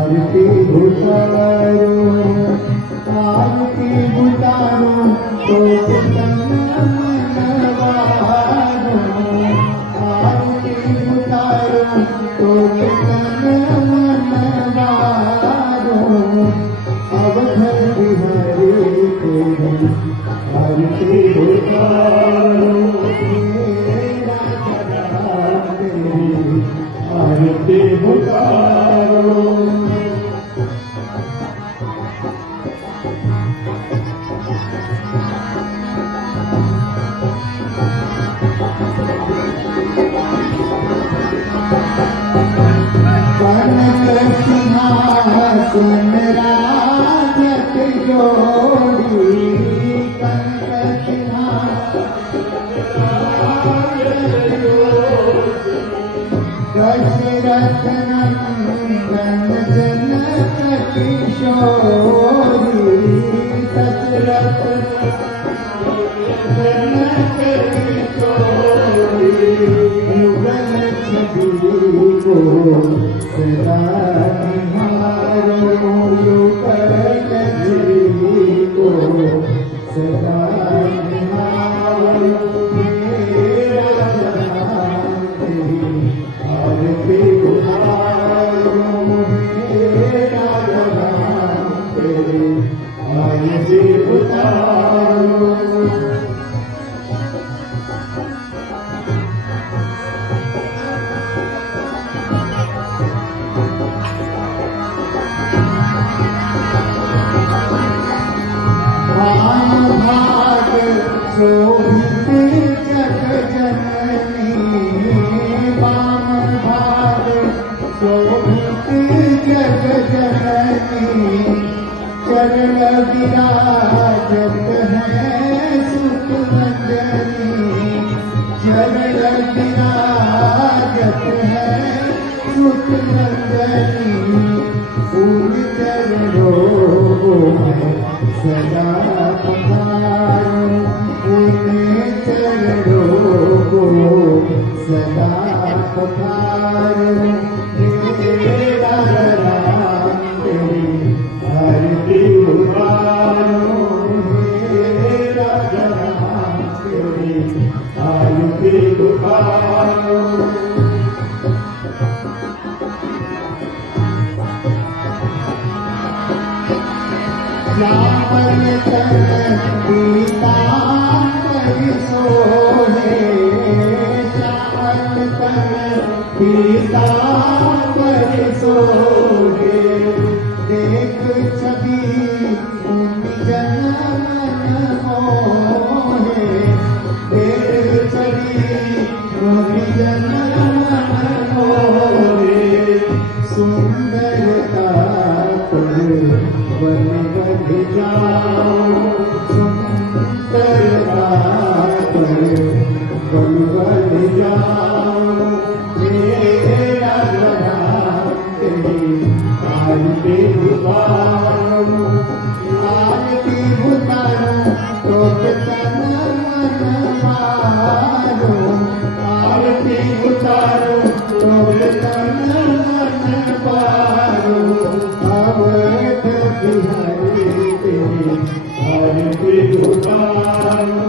आरती उतारो आरती उतारो तो तन मनवारो आरती उतारो तो तन मनवारो अवधर बिहारी तेरी आरती उतारो आरती उतारो सिंहासन राजत जोड़ी कनक दशरथ नंदन जनक किशोरी दशरथ जनक किशोरी युगल छवि को सदा निहारो युगल छवि को सदा निहारो मेरा जहां तेरी आरती उतारो मेरा जहां तेरी आरती उतारो शोभित जग जननी वामन भाग शोभित जग जननी चरण विराजत है सुख नंदनी चरण विराजत है सुख नंदनी फूल चरणों में सदा पधारो उन्हें चरणों को सदा पधारो मेरा राम तेरी आरती उतारो मेरा राम तेरी आरती उतारो श्यामल तन पीतांबर सोहे श्यामल तन पीतांबर सोहे देख छवि उन जन मन मोहे देख छवि उन जन मन मोहे सुंदरता पर वन बन जाओ सुंदरता पर वन बन जाओ मेरा जहां तेरी आरती उतारो आरती उतारो तो तन मन मारो आरती उतारो तो तन मन मारो अवध बिहारी तेरी आरती उतारो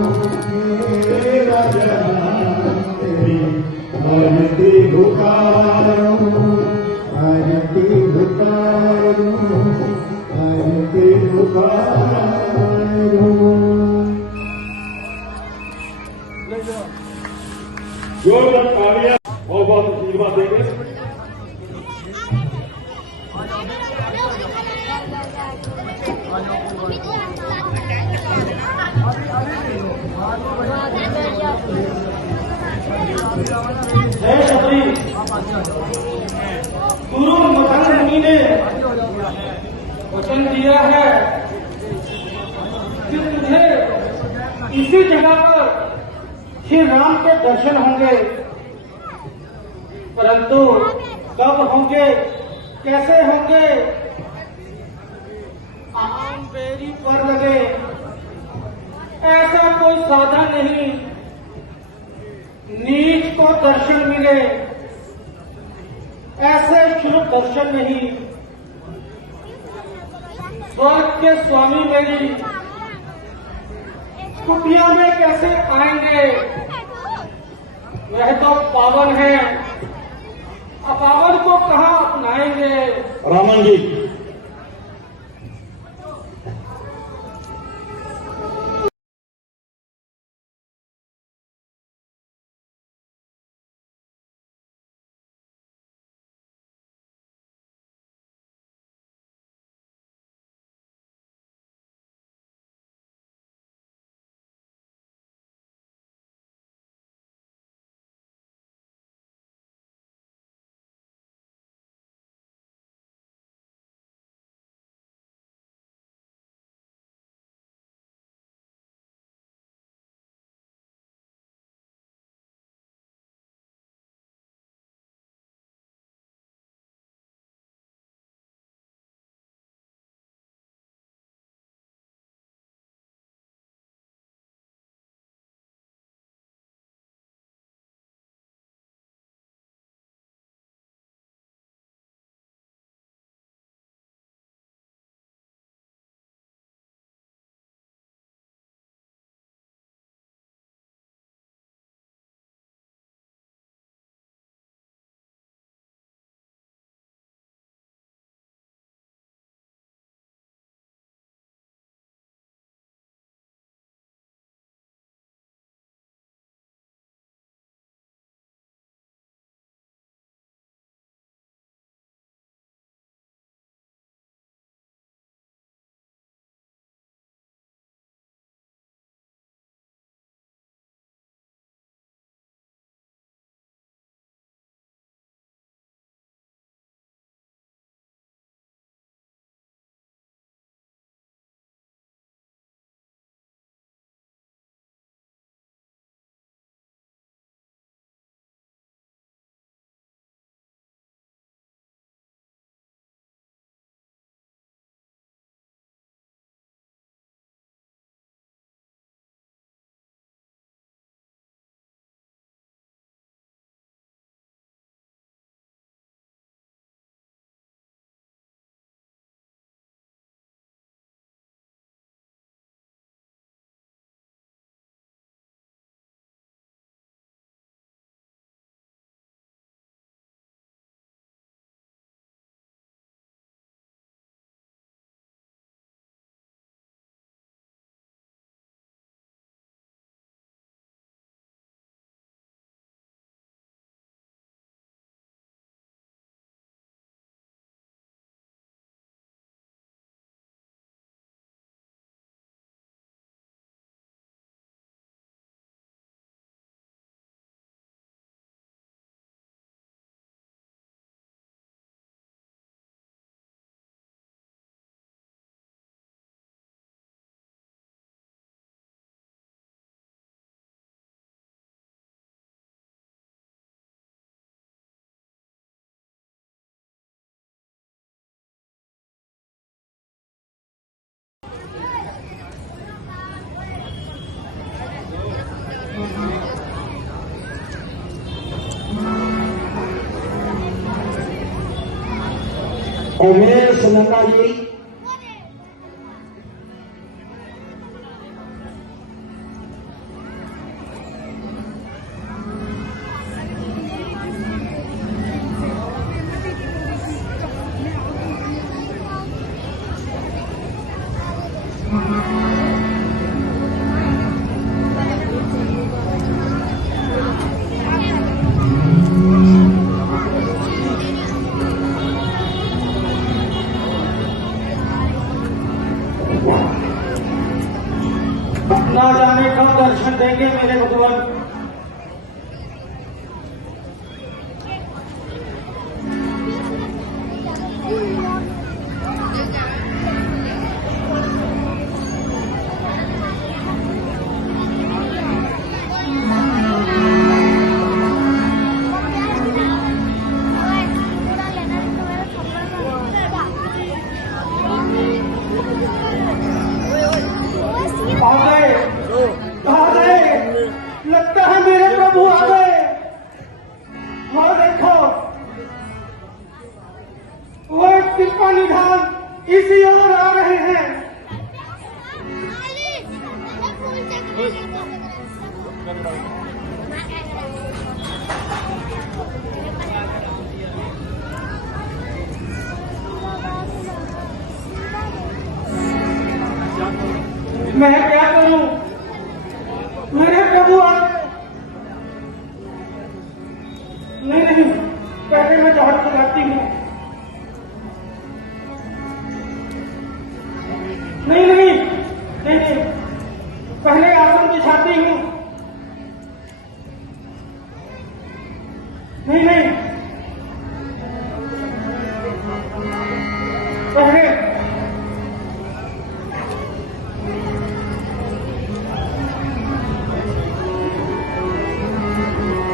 मेरा जहां तेरी आरती उतारो आरती उतारो आरती उतारो जोरदार तालियां और बहुत आशीर्वाद देंगे गुरु मदन मुनि ने वचन दिया है कि तुझे इसी जगह पर श्री राम के दर्शन होंगे, परंतु कब होंगे, कैसे होंगे, आम बेरी पर लगे ऐसा कोई साधन नहीं। दर्शन मिले, ऐसे शुभ दर्शन नहीं। स्वर्ग के स्वामी मेरी कुटिया में कैसे आएंगे? वह तो पावन है, अपावन को कहां अपनाएंगे? रामन जी, उमेश नंदा जी, ना जाने कब दर्शन देंगे मेरे भगवान। आ गए, लगता मैं क्या करूं? मेरे प्रभु नहीं नहीं, पहले मैं जहाज चलाती हूँ। नहीं नहीं नहीं नहीं, पहले आसन बिछाती हूँ। नहीं नहीं, पहले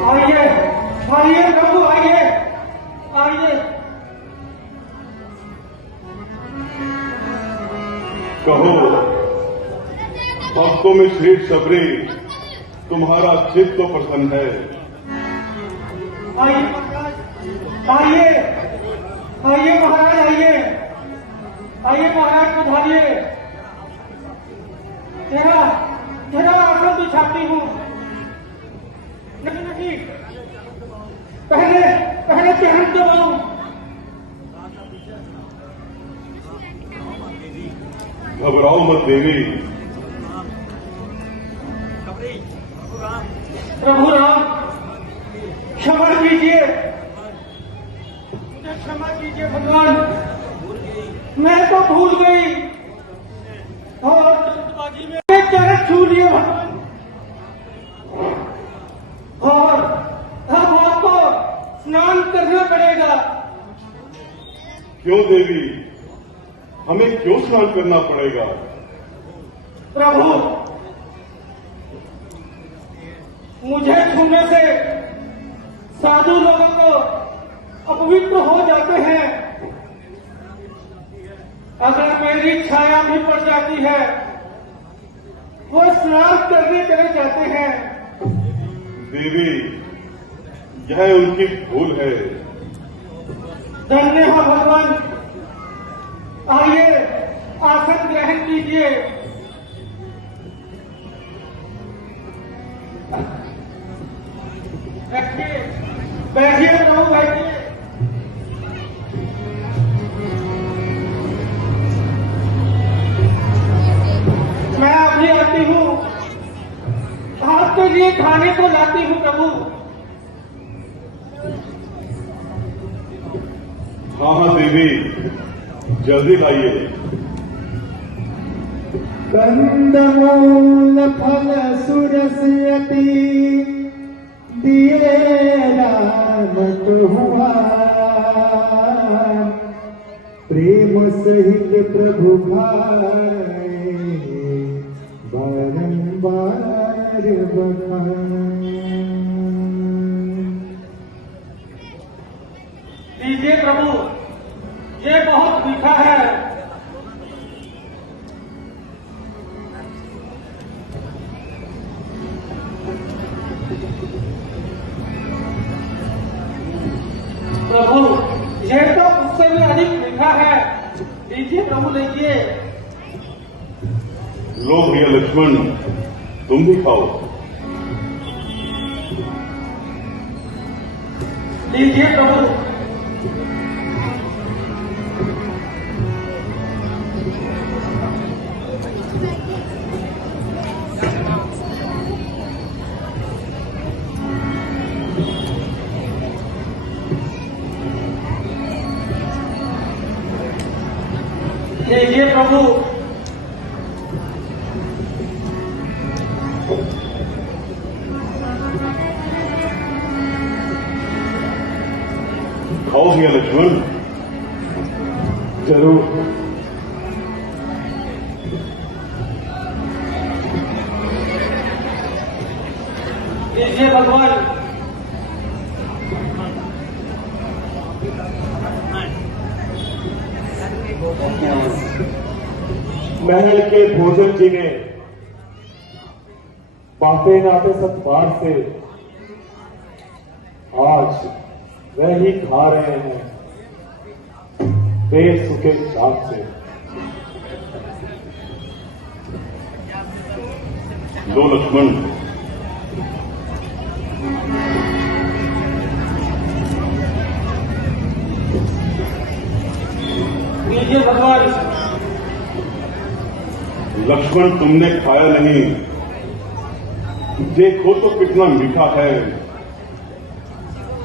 आइए आइए प्रभु, आइए आइए। कहो, भक्तों में श्रेष्ठ सबरी, तुम्हारा चित्त तो प्रसन्न है। आइए आइए आइए महाराज, आइए आइए महाराज, पधारिए। तेरा तेरा आसन बिछाती हूँ। नहीं नहीं, पहले पहले ध्यान दबाऊं। घबराओ मत देवी। प्रभु राम, क्षमा कीजिए, मुझे क्षमा कीजिए भगवान। मैं तो भूल गई और जल्दबाजी में चरण छू लिए भगवान। और अब आपको स्नान करना पड़ेगा। क्यों देवी, हमें क्यों स्नान करना पड़ेगा? प्रभु, मुझे छूने से साधु लोगों को अपवित्र हो जाते हैं। अगर मेरी छाया भी पड़ जाती है, वो स्नान करने चले जाते हैं। देवी, यह उनकी भूल है। धन्य हो भगवान। आइए, आसन ग्रहण कीजिए। बैठिए बैठिए प्रभु, बैठिए। मैं अभी आती हूँ, आपके लिए खाने को लाती हूँ प्रभु। हाँ हाँ देवी, जल्दी लाइए। कंदमूल फल सुरसयति दिए रामत हुआ, प्रेम सहित प्रभु खाए बारंबार बखाए। दीजिए प्रभु, ये बहुत मीठा है। प्रभु, ये तो उससे भी अधिक मीठा है। लीजिए प्रभु, लीजिए। लो भैया लक्ष्मण, तुम भी खाओ। लीजिए प्रभु। लीजिए प्रभु। खाओ भैया लक्ष्मण। जरूर। लीजिए भगवान। महल के भोजन जी ने बातें नाते सत्कार से आज वह ही खा रहे हैं पेट सूखे चाक से। लो लक्ष्मण। लीजिए भगवान। लक्ष्मण तुमने खाया नहीं, देखो तो कितना मीठा है।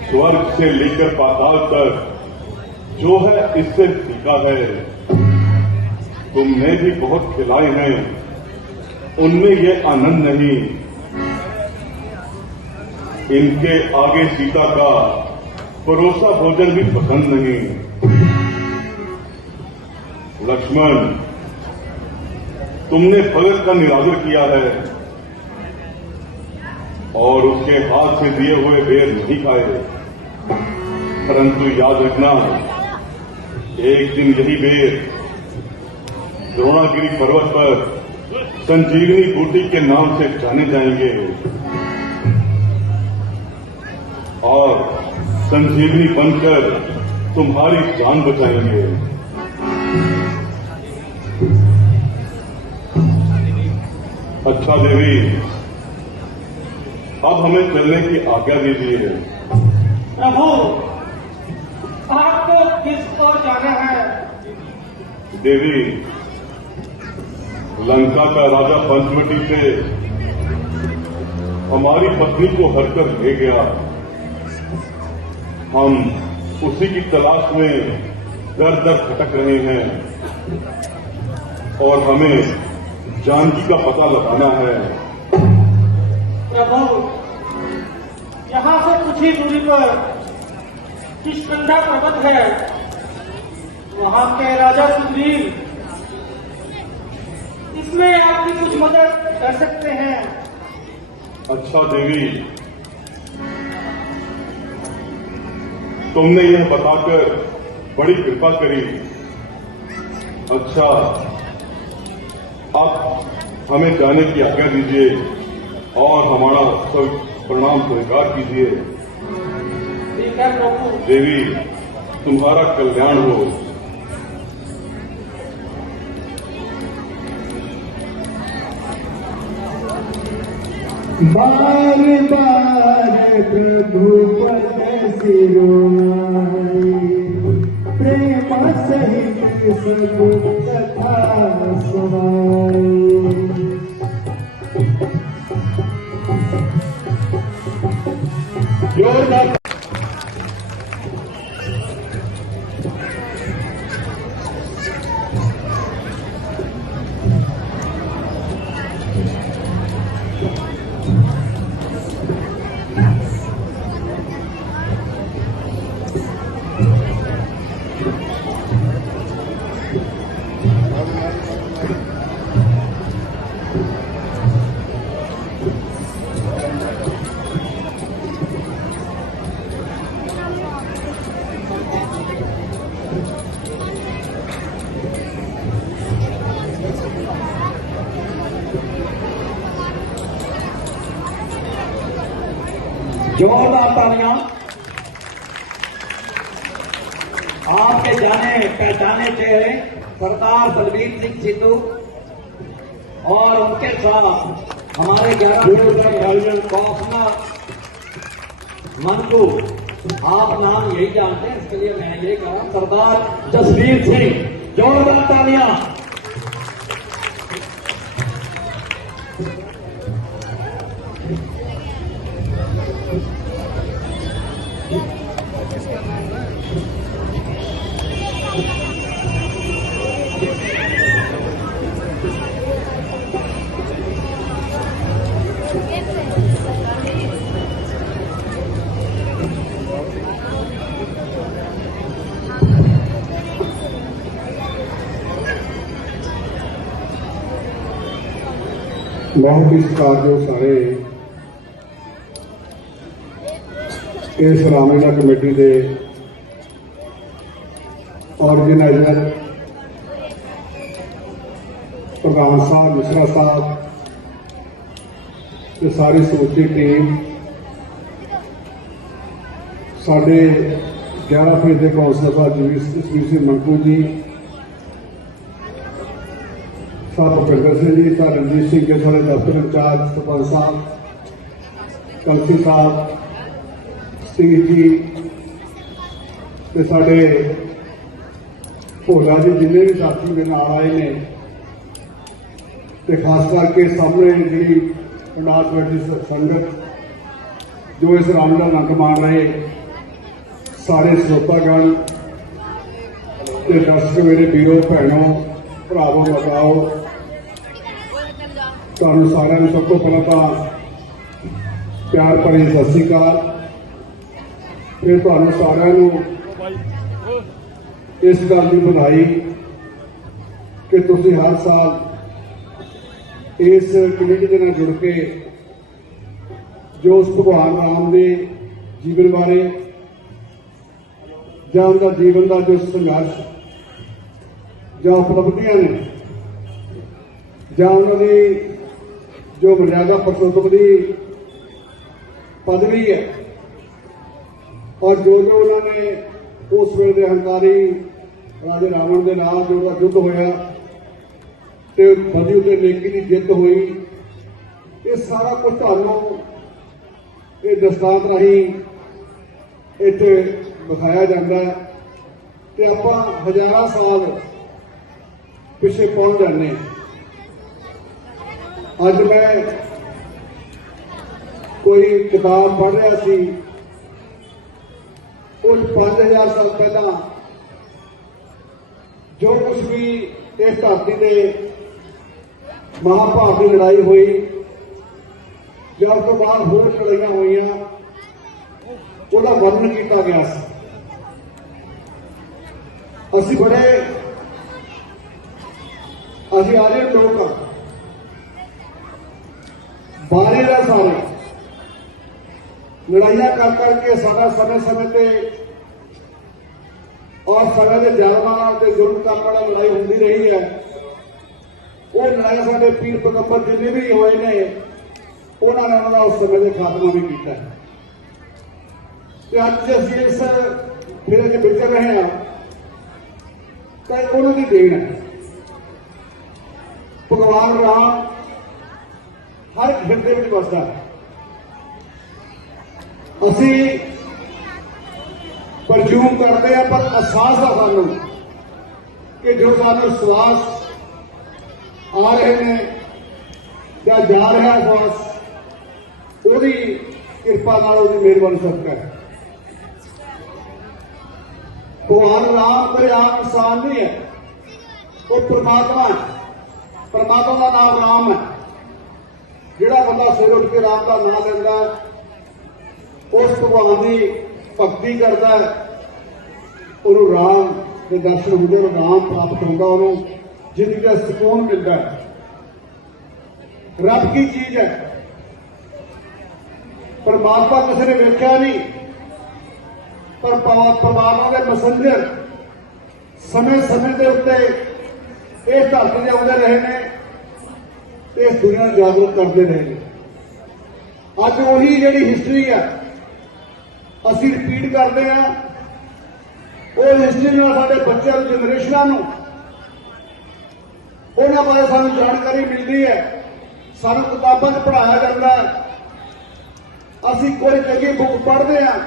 स्वर्ग से लेकर पाताल तक जो है इससे फीका है। तुमने भी बहुत खिलाए हैं, उनमें ये आनंद नहीं। इनके आगे सीता का परोसा भोजन भी पसंद नहीं। लक्ष्मण, तुमने भगत का निरादर किया है और उसके हाथ से दिए हुए बेर नहीं खाए। परंतु याद रखना, एक दिन यही बेर द्रोणागिरी पर्वत पर संजीवनी बूटी के नाम से जाने जाएंगे और संजीवनी बनकर तुम्हारी जान बचाएंगे। अच्छा देवी, अब हमें चलने की आज्ञा दीजिए। प्रभु, आपको किस ओर जाना है? देवी, लंका का राजा पंचवटी से हमारी पत्नी को हरकर ले गया। हम उसी की तलाश में दर दर भटक रहे हैं और हमें जानकी का पता लगाना है। प्रभु, यहाँ से कुछ ही दूरी पर किष्किंधा पर्वत है, वहां के राजा सुग्रीव इसमें आपकी कुछ मदद कर सकते हैं। अच्छा देवी, तुमने यह बताकर बड़ी कृपा करी। अच्छा, अब हमें जाने की आज्ञा दीजिए और हमारा सब प्रणाम स्वीकार कीजिए। ठीक है प्रभु। देवी, तुम्हारा कल्याण हो। बार बार प्रभु पद सिरोनाई, प्रेम सहित सब कथा सुनाई। जोरदार जोरदार तालियां। आपके जाने पहचाने चेहरे सरदार बलबीर सिंह सिद्धू और उनके साथ हमारे 11 कौशना मंटू, आप नाम यही जानते हैं, इसके लिए मैं ये कहा सरदार जसवीर सिंह। जोरदार तालियां। बहुत ही सत्कारयोग सारे इस रामलीला कमेटी के ऑर्गेनाइजर प्रधान साहब, मिश्रा साहब, ते सारी समूची टीम, साढ़े 11 फीट के कौंसलर साहब जसवीर सिंह मंटू जी, साहब भुपिंदर सिंह जी, साहब रणजीत सिंह के सारे दफ्तर इंचार्ज सरपंच साहब, कलसी साहब, स्टीव जी, ते साढ़े भोला जी, जिन्हें भी साथी मेरे नाल आए ने, ਤੇ ਖਾਸ ਕਰਕੇ ਸਾਹਮਣੇ ਜਿਹੜੀ ਪੰਡਾਲ ਬੈਠੀ ਸੰਗਤ ਜੋ ਇਸ ਰਾਮ ਦਾ ਆਨੰਦ ਮਾਣ ਰਹੇ ਸਾਰੇ ਸਰੋਤਾਗਣ ਤੇ ਦਰਸ਼ਕ ਮੇਰੇ ਵੀਰੋ ਭੈਣੋ ਭਰਾਵੋ ਮਾਤਾਓ, ਤੁਹਾਨੂੰ ਸਾਰਿਆਂ ਨੂੰ ਸਭ ਤੋਂ ਪਹਿਲਾਂ ਤਾਂ ਪਿਆਰ ਭਰੀ ਸਤਿ ਸ੍ਰੀ ਅਕਾਲ। ਫਿਰ ਤੁਹਾਨੂੰ ਸਾਰਿਆਂ ਨੂੰ ਇਸ ਗੱਲ ਦੀ ਵਧਾਈ ਕਿ ਤੁਸੀਂ ਹਰ ਸਾਲ ਇਸ ਕਮੇਟੀ ਦੇ ਨਾਲ ਜੁੜ ਕੇ ਜੋ ਉਸ ਭਗਵਾਨ ਰਾਮ ਦੇ ਜੀਵਨ ਬਾਰੇ ਜਾਂ ਉਹਦਾ ਜੀਵਨ ਦਾ ਜੋ ਸੰਘਰਸ਼ ਜਾਂ ਉਪਲਬਧੀਆਂ ਨੇ ਜਾਂ ਉਹਨਾਂ ਦੀ ਜੋ ਮਰਿਆਦਾ ਪੁਰਸ਼ੋਤਮ ਦੀ ਪਦਵੀ ਹੈ ਔਰ ਜੋ ਉਹਨਾਂ ਨੇ ਉਸ ਵੇਲੇ ਦੇ ਹੰਕਾਰੀ ਰਾਜੇ ਰਾਵਣ ਦੇ ਨਾਲ ਜੋ ਉਹਦਾ ਯੁੱਧ ਹੋਇਆ ਤੇ ਬਦੀ ਉਤੇ ਨੇਕੀ ਦੀ ਜਿੱਤ ਹੋਈ, ਇਹ ਸਾਰਾ ਕੁਝ ਤੁਹਾਨੂੰ ਇਹ ਦਸਤਾਰ ਰਾਹੀਂ ਇੱਥੇ ਦਿਖਾਇਆ ਜਾਂਦਾ ਹੈ ਤੇ ਆਪਾਂ ਹਜ਼ਾਰਾਂ ਸਾਲ ਪਿੱਛੇ ਪਹੁੰਚ ਜਾਂਦੇ ਹਾਂ। ਅੱਜ ਮੈਂ ਕੋਈ ਕਿਤਾਬ ਪੜ੍ਹ ਰਿਹਾ ਸੀ, ਉਹ 5000 ਸਾਲ ਪਹਿਲਾਂ ਜੋ ਕੁਝ ਵੀ ਇਸ ਧਰਤੀ ਤੇ ਮਹਾਭਾਰਤ ਦੀ ਲੜਾਈ ਹੋਈ ਜਾਂ ਉਸ ਤੋਂ ਬਾਅਦ ਹੋਰ ਲੜਾਈਆਂ ਹੋਈਆਂ ਉਹਦਾ ਵਰਣਨ ਕੀਤਾ ਗਿਆ ਸੀ। ਅਸੀਂ ਆਰੇ ਲੋਕ ਬਾਰੇ ਦਾ ਸਾਰੇ ਲੜਾਈਆਂ ਕਰ ਕਰਕੇ ਸਾਡਾ ਸਮੇਂ ਤੇ ਔਰ ਸਮੇਂ ਦੇ ਜ਼ਾਲਮਾਂ ਨਾਲ ਤੇ ਜ਼ੁਲਮ ਕਰਨ ਵਾਲੀ ਲੜਾਈ ਹੁੰਦੀ ਰਹੀ ਹੈ। ਉਹ ਲੜਾਈ ਸਾਡੇ ਪੀਰ ਪੈਗੰਬਰ ਜਿੰਨੇ ਵੀ ਹੋਏ ਨੇ ਉਹਨਾਂ ਨੇ ਉਹਨਾਂ ਦਾ ਉਸ ਸਮੇਂ ਦੇ ਖਾਤਮਾ ਵੀ ਕੀਤਾ ਹੈ ਤੇ ਅੱਜ ਅਸੀਂ ਇਸ ਫਿਰ ਜੇ ਵਿਚਰ ਰਹੇ ਹਾਂ ਤਾਂ ਉਹਨਾਂ ਦੀ ਦੇਣ ਹੈ। ਭਗਵਾਨ ਰਾਮ ਹਰ ਹਿਰਦੇ ਵਿੱਚ ਵਸਦਾ ਹੈ। ਅਸੀਂ ਪ੍ਰਜੂਮ ਕਰਦੇ ਹਾਂ ਪਰ ਅਹਿਸਾਸ ਆ ਸਾਨੂੰ ਕਿ ਜੋ ਸਾਨੂੰ ਸਵਾਸ ਆ ਰਹੇ ਨੇ ਜਾਂ ਜਾ ਰਿਹਾ ਸਵਾਸ ਉਹਦੀ ਕਿਰਪਾ ਨਾਲ ਉਹਦੀ ਮਿਹਰਬਾਨੀ ਸਦਕਾ ਹੈ। ਭਗਵਾਨ ਰਾਮ ਕੋਈ ਆਮ ਇਨਸਾਨ ਨਹੀਂ ਹੈ, ਉਹ ਪਰਮਾਤਮਾ ਹੈ। ਪਰਮਾਤਮਾ ਦਾ ਨਾਮ ਰਾਮ ਹੈ। ਜਿਹੜਾ ਬੰਦਾ ਸਵੇਰੇ ਉੱਠ ਕੇ ਰਾਮ ਦਾ ਨਾਮ ਲੈਂਦਾ ਉਸ ਭਗਵਾਨ ਦੀ ਭਗਤੀ ਕਰਦਾ ਹੈ, ਉਹਨੂੰ ਰਾਮ ਦੇ ਦਰਸ਼ਨ ਹੁੰਦੇ, ਉਹਨੂੰ ਰਾਮ ਪ੍ਰਾਪਤ ਹੁੰਦਾ, ਉਹਨੂੰ ਜ਼ਿੰਦਗੀ ਦਾ ਸਕੂਨ ਮਿਲਦਾ ਹੈ। ਰੱਬ ਕੀ ਚੀਜ਼ ਹੈ? ਪਰਮਾਤਮਾ ਕਿਸੇ ਨੇ ਵੇਖਿਆ ਨਹੀਂ, ਪਰ ਪਰਮਾਤਮਾ ਦੇ ਮੈਸੇਂਜਰ ਸਮੇਂ ਦੇ ਉੱਤੇ ਇਹ ਧਰਤੀ ਤੇ ਆਉਂਦੇ ਰਹੇ ਨੇ ਤੇ ਇਸ ਦੁਨੀਆ ਨੂੰ ਜਾਗਰੂਕ ਕਰਦੇ ਰਹੇ ਨੇ। ਅੱਜ ਉਹੀ ਜਿਹੜੀ ਹਿਸਟਰੀ ਹੈ ਅਸੀਂ ਰਿਪੀਟ ਕਰਦੇ ਹਾਂ। ਉਹ ਹਿਸਟਰੀ ਨਾਲ ਸਾਡੇ ਬੱਚਿਆਂ ਨੂੰ, ਜਨਰੇਸ਼ਨਾਂ ਨੂੰ ਉਹਨਾਂ ਬਾਰੇ ਸਾਨੂੰ ਜਾਣਕਾਰੀ ਮਿਲਦੀ ਹੈ। ਸਾਨੂੰ ਕਿਤਾਬਾਂ 'ਚ ਪੜ੍ਹਾਇਆ ਜਾਂਦਾ ਹੈ। ਅਸੀਂ ਕੋਈ ਚੰਗੀ ਬੁੱਕ ਪੜ੍ਹਦੇ ਹਾਂ,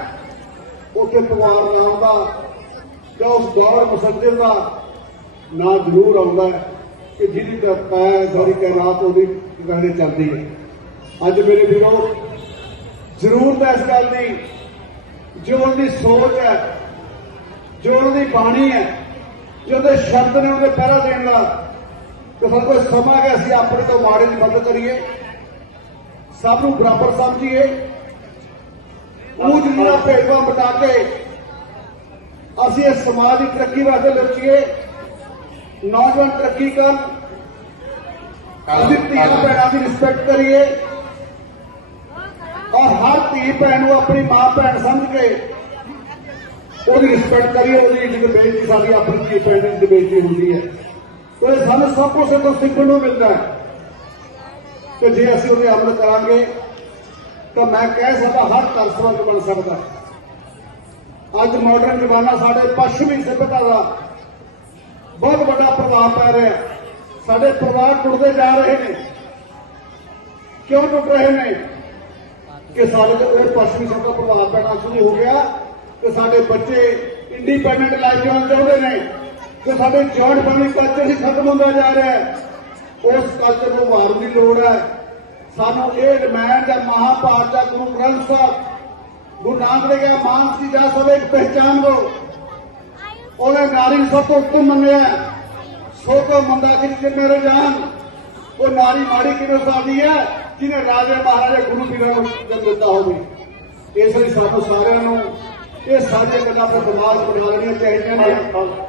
ਉੱਥੇ ਭਗਵਾਨ ਰਾਮ ਦਾ ਜਾਂ ਉਸ ਦੌਰ ਮੁਸੱਜਰ ਦਾ ਨਾਂ ਜ਼ਰੂਰ ਆਉਂਦਾ ਹੈ ਕਿ ਜਿਹਦੀ ਸਾਰੀ ਕਾਇਨਾਤ ਉਹਦੀ ਕਹਾਣੀ ਚੱਲਦੀ ਹੈ। ਅੱਜ ਮੇਰੇ ਵੀਰੋ ਜ਼ਰੂਰਤ ਹੈ ਇਸ ਗੱਲ ਦੀ, ਜੋ ਉਹਦੀ ਸੋਚ ਹੈ, ਜੋ ਉਹਦੀ ਬਾਣੀ ਹੈ, ਜੋ ਉਹਦੇ ਸ਼ਬਦ ਨੇ ਉਹਦੇ ਪਹਿਰਾ ਦੇਣ ਦਾ, ਤੇ ਫਿਰ ਕੋਈ ਸਮਾਂ ਕਿ ਅਸੀਂ ਆਪਣੇ ਤੋਂ ਮਾੜੇ ਦੀ ਮਦਦ ਕਰੀਏ, ਸਭ ਨੂੰ ਬਰਾਬਰ ਸਮਝੀਏ, ਊਚ ਨੀਚ ਭੇਦਭਾਵ ਮਿਟਾ ਕੇ ਅਸੀਂ ਇਸ ਸਮਾਜ ਦੀ ਤਰੱਕੀ ਵਾਸਤੇ ਲੜੀਏ। ਨੌਜਵਾਨ ਤਰੱਕੀ ਕਰਨ, ਅਸੀਂ ਧੀਆਂ ਭੈਣਾਂ ਦੀ ਰਿਸਪੈਕਟ ਕਰੀਏ ਔਰ ਹਰ ਧੀ ਭੈਣ ਨੂੰ ਆਪਣੀ ਮਾਂ ਭੈਣ ਸਮਝ ਕੇ ਉਹਦੀ ਰਿਸਪੈਕਟ ਕਰੀਏ। ਉਹਦੀ ਜਿਹੜੀ ਬੇਇੱਜ਼ਤੀ ਸਾਡੀ ਆਪਣੀ ਧੀ ਭੈਣ ਦੀ ਬੇਇੱਜ਼ਤੀ ਹੁੰਦੀ ਹੈ, ਉਹ ਸਾਨੂੰ ਸਭ ਕੁਝ ਤੋਂ ਸਿੱਖਣ ਨੂੰ ਮਿਲਦਾ ਹੈ ਕਿ ਜੇ ਅਸੀਂ ਉਹਦੇ ਅਮਲ ਕਰਾਂਗੇ ਤਾਂ ਮੈਂ ਕਹਿ ਸਕਦਾ ਹਰ ਘਰ ਸਵਰਗ ਬਣ ਸਕਦਾ। ਅੱਜ ਮਾਡਰਨ ਜ਼ਮਾਨਾ ਸਾਡੇ ਪੱਛਮੀ ਸਭਿਅਤਾ ਦਾ ਬਹੁਤ ਵੱਡਾ ਪ੍ਰਭਾਵ ਪੈ ਰਿਹਾ ਹੈ। ਸਾਡੇ ਪਰਿਵਾਰ ਟੁੱਟਦੇ ਜਾ ਰਹੇ ਨੇ। ਕਿਉਂ ਟੁੱਟ ਰਹੇ ਨੇ? ਕਿ ਸਾਡੇ ਤੇ ਉਹ ਪੱਛਮੀ ਸਭਿਅਤਾ ਦਾ ਪ੍ਰਭਾਵ ਪੈਣਾ ਸ਼ੁਰੂ ਹੋ ਗਿਆ ਕਿ ਸਾਡੇ ਬੱਚੇ ਇੰਡੀਪੈਂਡੈਂਟ ਲਾਈਫ ਜਿਉਣਾ ਚਾਹੁੰਦੇ ਨੇ, ਕਿ ਸਾਡੇ ਜੌਇੰਟ ਫੈਮਿਲੀ ਕਲਚਰ ਹੀ ਖਤਮ ਹੁੰਦਾ ਜਾ ਰਿਹਾ ਹੈ। उस कल्चर को उभारन की लोड़ है। सानू ये डिमांड है महाभारत का गुरु ग्रंथ साहब गुरु नानक ने कहा मानस की जा सब एक पहचान दो। उन्हें नारी सब तो उत्तम मनिया सो तो मंदाकिनी मेरे जान वो नारी माड़ी किमें साधी है जिन्हें राजे महाराजे गुरु पीर को जन्म दिता हो। इसलिए सानू सारिਆਂ ये साझे गल्लां अपने समाज बना लेनियां चाहिए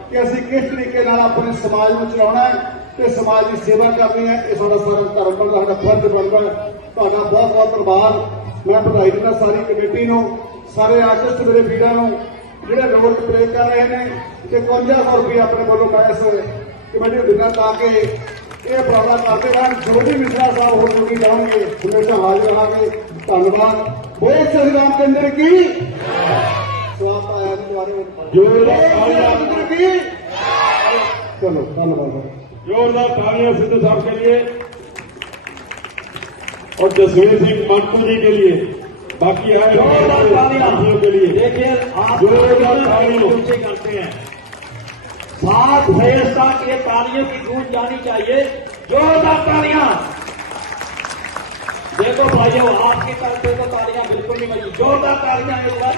कि असीं किस तरीके नाल अपने समाज में चलाउणा है ते समाज की सेवा करनी है। ये साडा सारा धर्म बनदा साडा फर्ज बनदा है। तुहाडा बहुत बहुत धन्यवाद। मैं बधाई दिंदा सारी कमेटी नूं सारे आर्टिस्ट मेरे वीरां नूं जिहड़े रोल प्ले कर रहे हैं कि 5100 रुपये अपने वालों मैं इस कमेटी नूं दिंदा ताकि ये उपराला करते रहन। जो भी मिश्रा साहब हो चुकी जाएंगे हमेशा हाजिर रहांगे। धन्यवाद। बोल श्री राम चंद्र की जोरदार तालियां की चलो धन्यवाद। जोरदार तालियां सिद्धू साहब के लिए और जसवीर सिंह मंटू जी के लिए। बाकी आए जोरदार तालियां के लिए देखिए आप जोरदार तालियां ऊंचे करते हैं। 7 फेज तक ये तालियों की गूंज जानी चाहिए। जोरदार तालियां। देखो भाइयों आपकी तरफ से तो तालियां बिल्कुल नहीं बजी। जोरदार तालियां एक बार।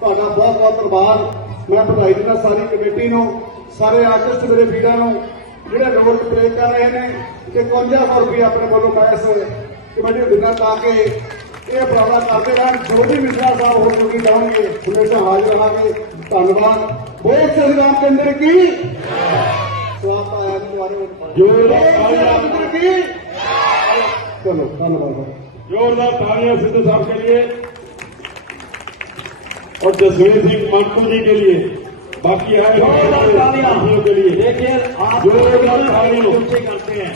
ਤੁਹਾਡਾ बहुत बहुत धन्यवाद। मैं बधाई दिंदा सारी कमेटी नूं सारे आर्टिस्ट मेरे वीरां नूं जिहड़े रोल प्ले कर रहे हैं कि 5100 रुपये अपने वालों मैं इस कमेटी नूं दिंदा ताकि ये उपराला करते रहन। जो भी मिश्रा साहब हो चुकी जाएंगे हमेशा हाजिर रहांगे। धन्यवाद। बोल श्री राम चंद्र की जोरदार तालियां की चलो धन्यवाद। जोरदार तालियां सिद्धू साहब के लिए और जसवीर सिंह मंटू जी के लिए। बाकी आए जोरदार तालियां के लिए देखिए आप जोरदार तालियां ऊंचे करते हैं।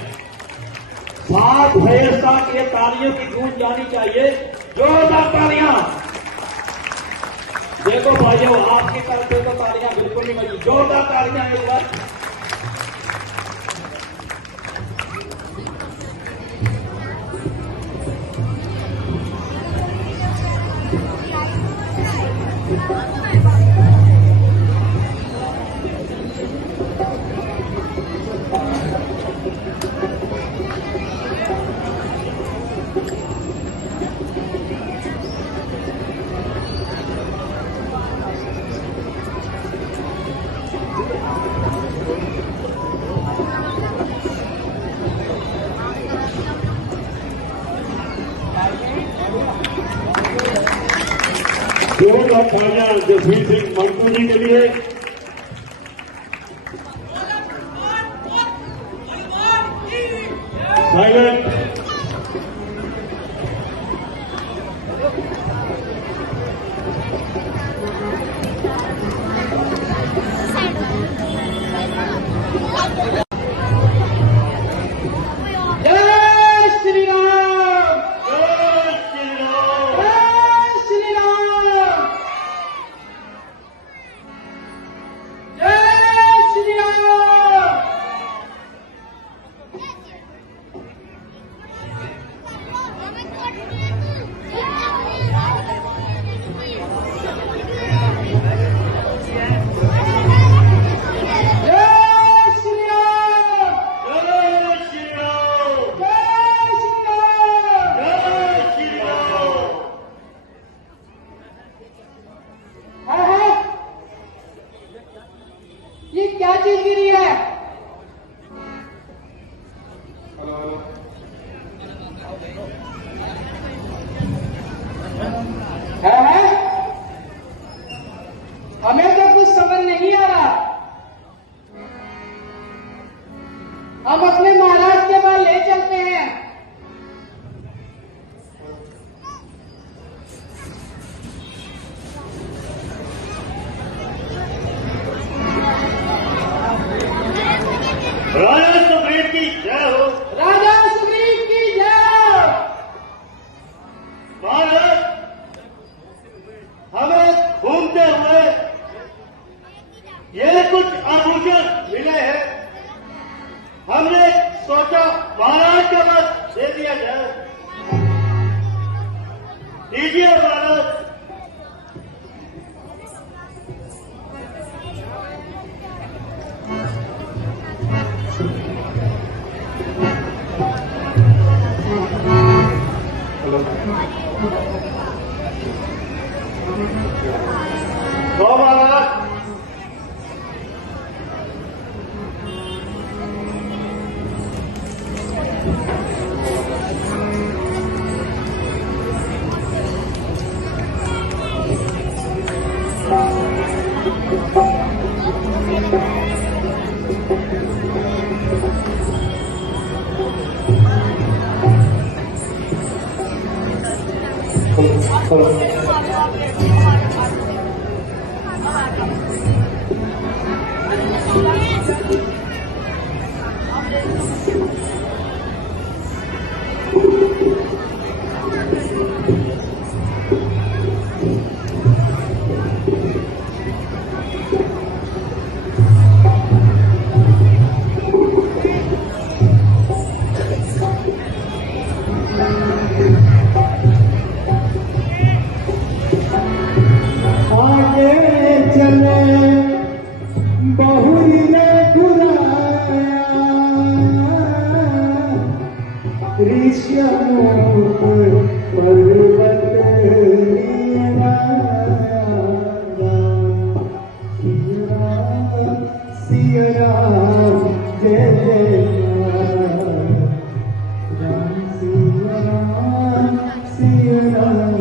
7 फेज तक ये तालियों की गूंज जानी चाहिए। जोरदार तालियां। देखो भाइयों आपकी तरफ से तो तालियां बिल्कुल नहीं बजी। जोरदार तालियां एक बार। जोरदार तालियां जसवीर सिंह मंटू जी के लिए। साइलेंट। जय श्री राम। ये क्या चीज गिरी है? है? हमें तो कुछ समझ नहीं आ रहा। हम अपने महाराज के पास ले चलते हैं। राजा सुग्रीव की जय हो। राजा सुग्रीव की जय हो। महाराज हमें घूमते हुए ये कुछ आभूषण मिले हैं। हमने सोचा महाराज के पास दे दिया जाए। दीजिए महाराज। आगे चले बहुरी रे घुराया ऋषियों पर्वत सिया राम जय जय राम सिया राम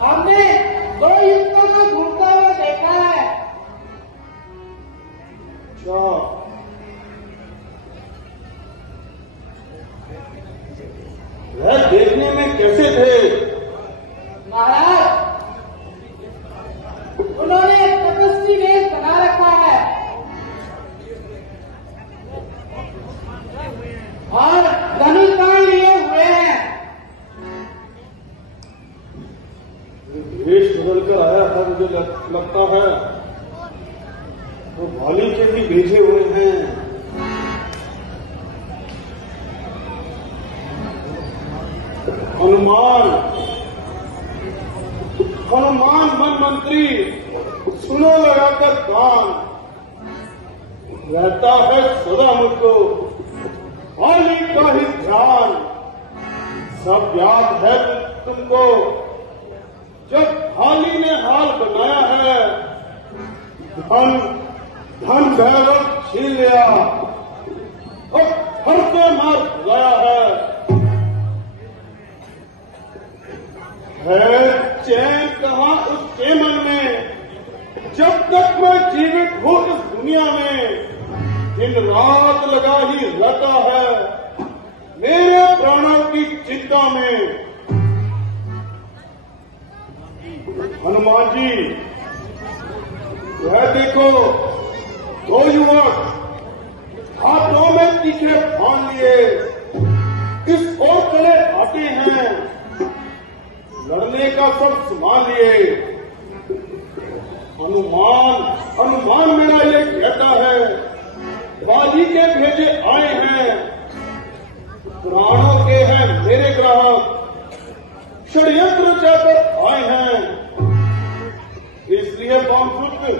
हमने दो युद्धों को घूमता हुआ देखा है। वह देखने में कैसे थे? महाराज, उन्होंने एक तपस्वी वेश बना रखा है और धनुष्बाण लिए हुए हैं। वेश बदल कर आया था, मुझे लगता है वो भाली के भी भेजे हुए हैं। हनुमान हनुमान मन मंत्री, सुनो लगाकर कान, रहता है सदा मुझको भाली का ही ध्यान। सब याद है तुमको जब भाली ने हाल बनाया है, धन भैरव छीन लिया और घर को मार भगाया है चैन कहाँ उसके मन में, जब तक मैं जीवित हूँ इस दुनिया में। दिन रात लगा ही रहता है मेरे प्राणों की चिंता में। हनुमान जी, यह देखो, दो युवक हाथों में तीखे बांध लिए इस ओर चले आते हैं, लड़ने का सब संभाल लिए। हनुमान मेरा ये कहता है, बाजी के भेजे आए हैं, प्राणों के हैं मेरे ग्राहक, षड्यंत्र जाकर आए हैं। इसलिए बामपुत्र,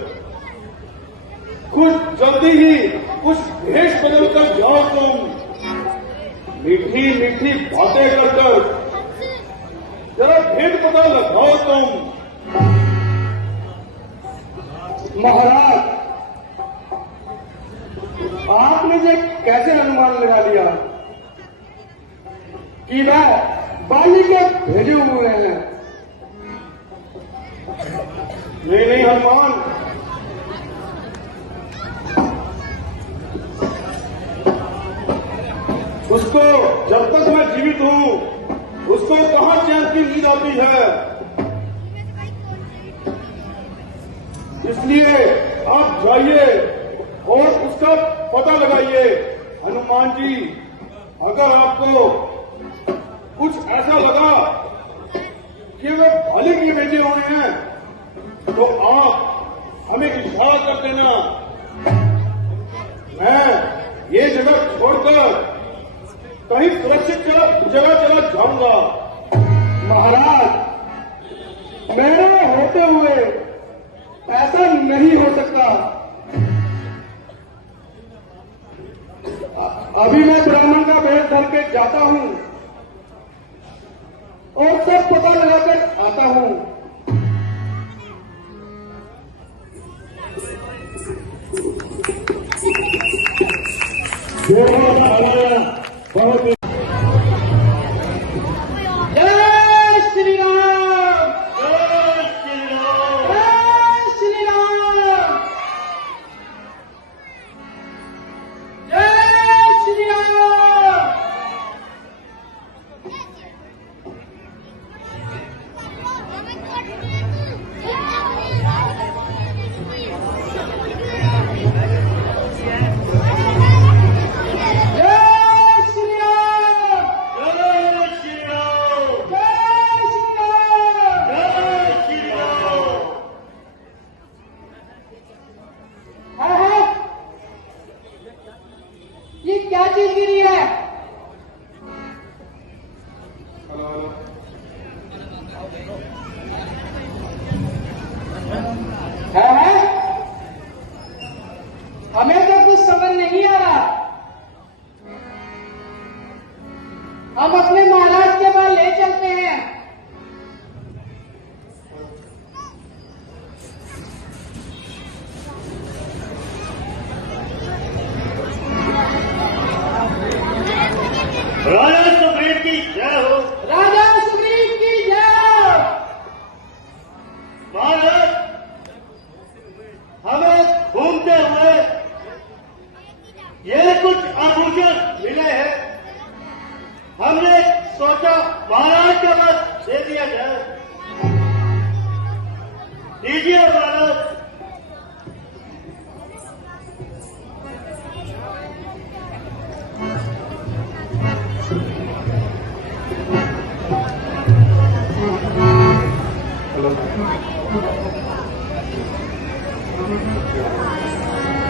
कुछ जल्दी ही कुछ भेष बदल कर जाओ तुम, मीठी मीठी बातें कर जरा भेद पता लगाओ तुम। महाराज, आपने ये कैसे अनुमान लगा लिया कि वह बाली के भेजे हुए हैं? नहीं हनुमान, उसको जब तक मैं जीवित हूँ उसको कहाँ चैन की नींद आती है। इसलिए आप जाइए और उसका पता लगाइए। हनुमान जी, अगर आपको कुछ ऐसा लगा कि वे भाली के भेजे हुए हैं तो आप हमें इशारा कर देना। मैं ये जगह छोड़कर कहीं सुरक्षित जगह चला जाऊंगा। महाराज, मेरे होते हुए ऐसा नहीं हो सकता। अभी मैं ब्राह्मण का वेश धर के जाता हूं और सब पता लगाकर आता हूं। बहुत जय श्री राम, जय श्री राम, जय श्री राम। ये क्या चीज गिरी है? है? हमें तो कुछ समझ नहीं आ रहा। हम अपने महाराज के पास ले चलते हैं। राजा सुग्रीव की जय हो। राजा सुग्रीव की जय हो। महाराज, हमें घूमते हुए ये कुछ आभूषण मिले हैं। हमने सोचा महाराज के पास दे दिया जाए। दीजिए महाराज।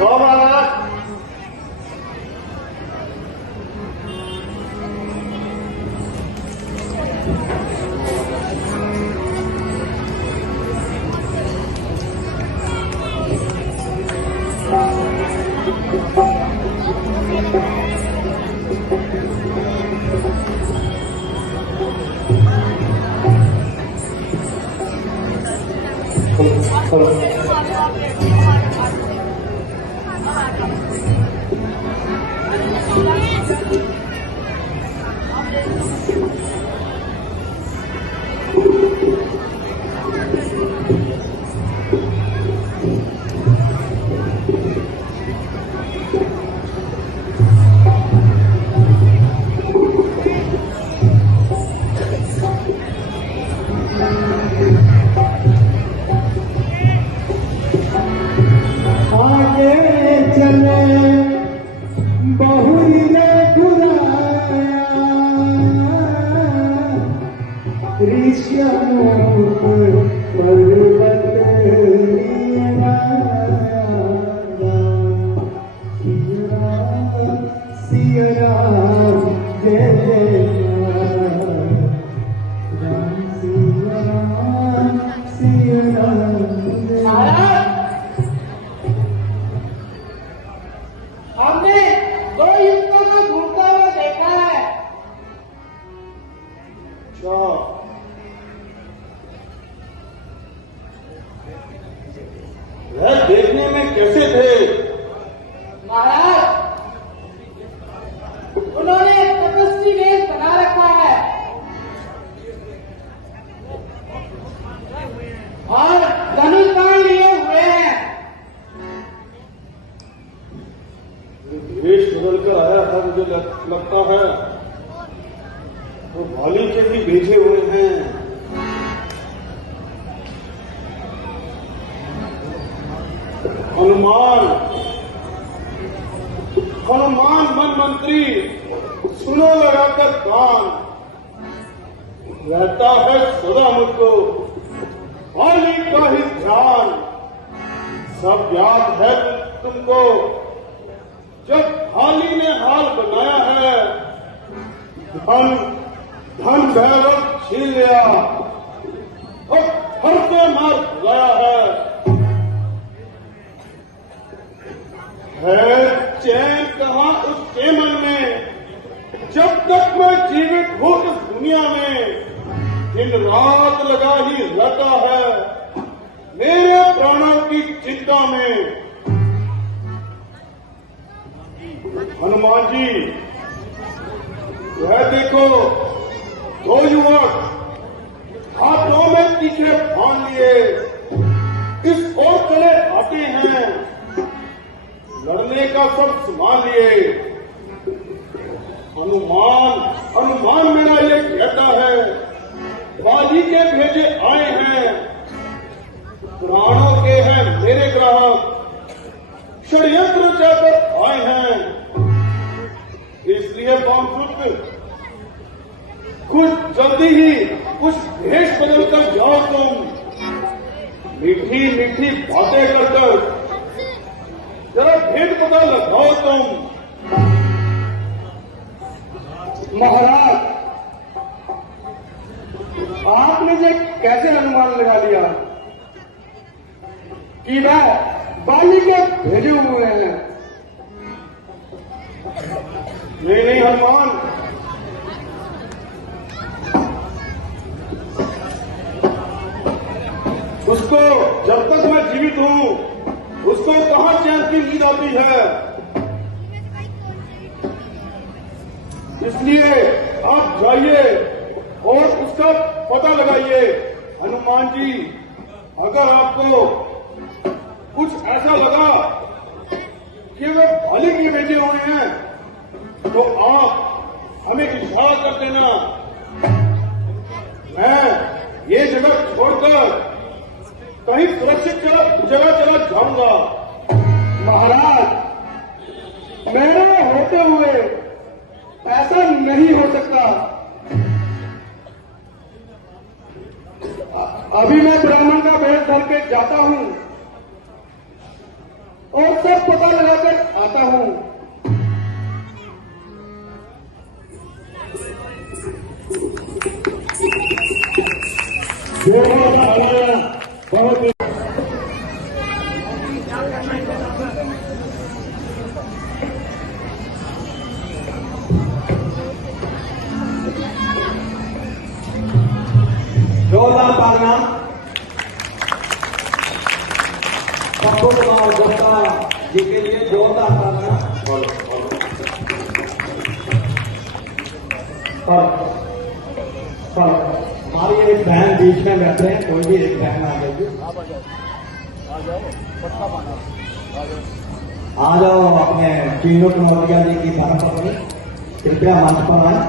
तो महाराज, आगे चले बहुरी ने घुराया, ऋषिमुख पर्वत लिया। सिया राम जय जय राम, सिया राम, सिया राम जय। हमने दो युद्धों को घूमता हुआ देखा है। अच्छा, वह देखने में कैसे थे? महाराज, उन्होंने तपस्वी वेश बना रखा है और धनुष बाण लिए हुए हैं। वेश बदल कर आया था, मुझे लगता है वो भाली के भी भेजे हुए हैं। हनुमान मन मंत्री, सुनो लगाकर कान, रहता है सदा मुझको भाली का ही ध्यान। सब याद है तुमको जब भाली ने हाल बनाया है, धन भैरव छीन लिया और हर से मार भगाया है चैन कहां उसके मन में। जब तक मैं जीवित हूं इस दुनिया में दिन रात लगा ही रहता है मेरे प्राणों की चिंता में। हनुमान जी, वह देखो दो युवक हाथों में तीखे बांध लिए इस ओर चले आते हैं, लड़ने का सब संभाल लिए। हनुमान मेरा ये कहता है, बाजी के भेजे आए हैं, प्राणों के हैं मेरे ग्राहक, षड्यंत्र रचाकर आए हैं। इसलिए बामपुत्र, कुछ जल्दी ही कुछ भेष बदल कर जाओ तुम, मीठी मीठी बातें कर जरा भेंट पता लगाओ तुम। महाराज, आपने ये कैसे अनुमान लगा लिया कि वह बाली के भेजे हुए हैं? नहीं हनुमान, उसको जब तक मैं जीवित हूं उसको कहां चैन की नींद आती है। इसलिए आप जाइए और उसका पता लगाइए। हनुमान जी, अगर आपको कुछ ऐसा लगा कि वे बाली के भेजे हुए हैं तो आप हमें इशारा कर देना। मैं ये जगह छोड़कर कहीं सुरक्षित जगह चला जाऊंगा। महाराज, मेरे होते हुए ऐसा नहीं हो सकता। अभी मैं ब्राह्मण का वेश धर के जाता हूं और सब पता लगाकर आता हूं। बहुत जोरदार तालियां पप्पू कुमार गुप्ता जी के लिए, जोरदार तालियां। हमारी एक बहन बीच में बैठे हैं, कोई भी एक बहन आ जाएगी। आ जाओ अपने चीनू कनौरिया जी की धर्म पत्नी, कृपया मंच पर आए।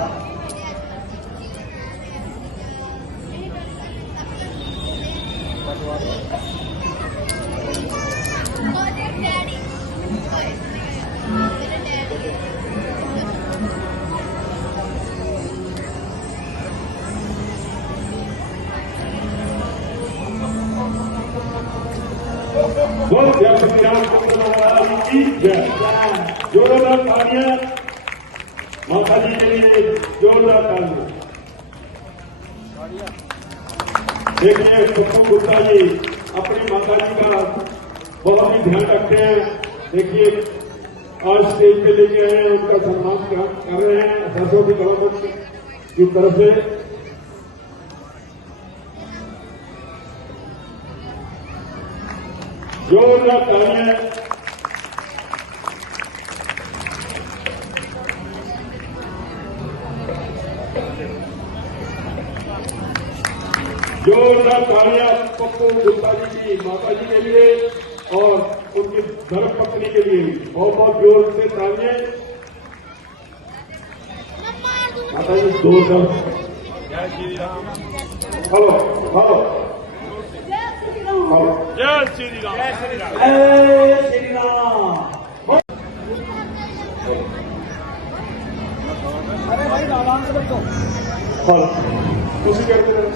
जोरदार तालियां माता जी के लिए, जोरदार तालियां। देखिए पप्पू गुप्ता जी अपनी माता जी का बहुत ही ध्यान रखते हैं। देखिए आज स्टेज पे लेके आए हैं, उनका सम्मान कर रहे हैं सरस्वती गवर्नमेंट की तरफ से। जोरदार तालियां। जोरदार तालियां पप्पू गुप्ता जी की माता जी के लिए और उनकी धर्मपत्नी के लिए बहुत बहुत जोर से तालियां। माता जी जोरदार। Hello hello hello. जय श्री राम। जय श्री राम। जय श्री राम। अरे भाई आराम से बैठो। हेलो खुशी करते रहो।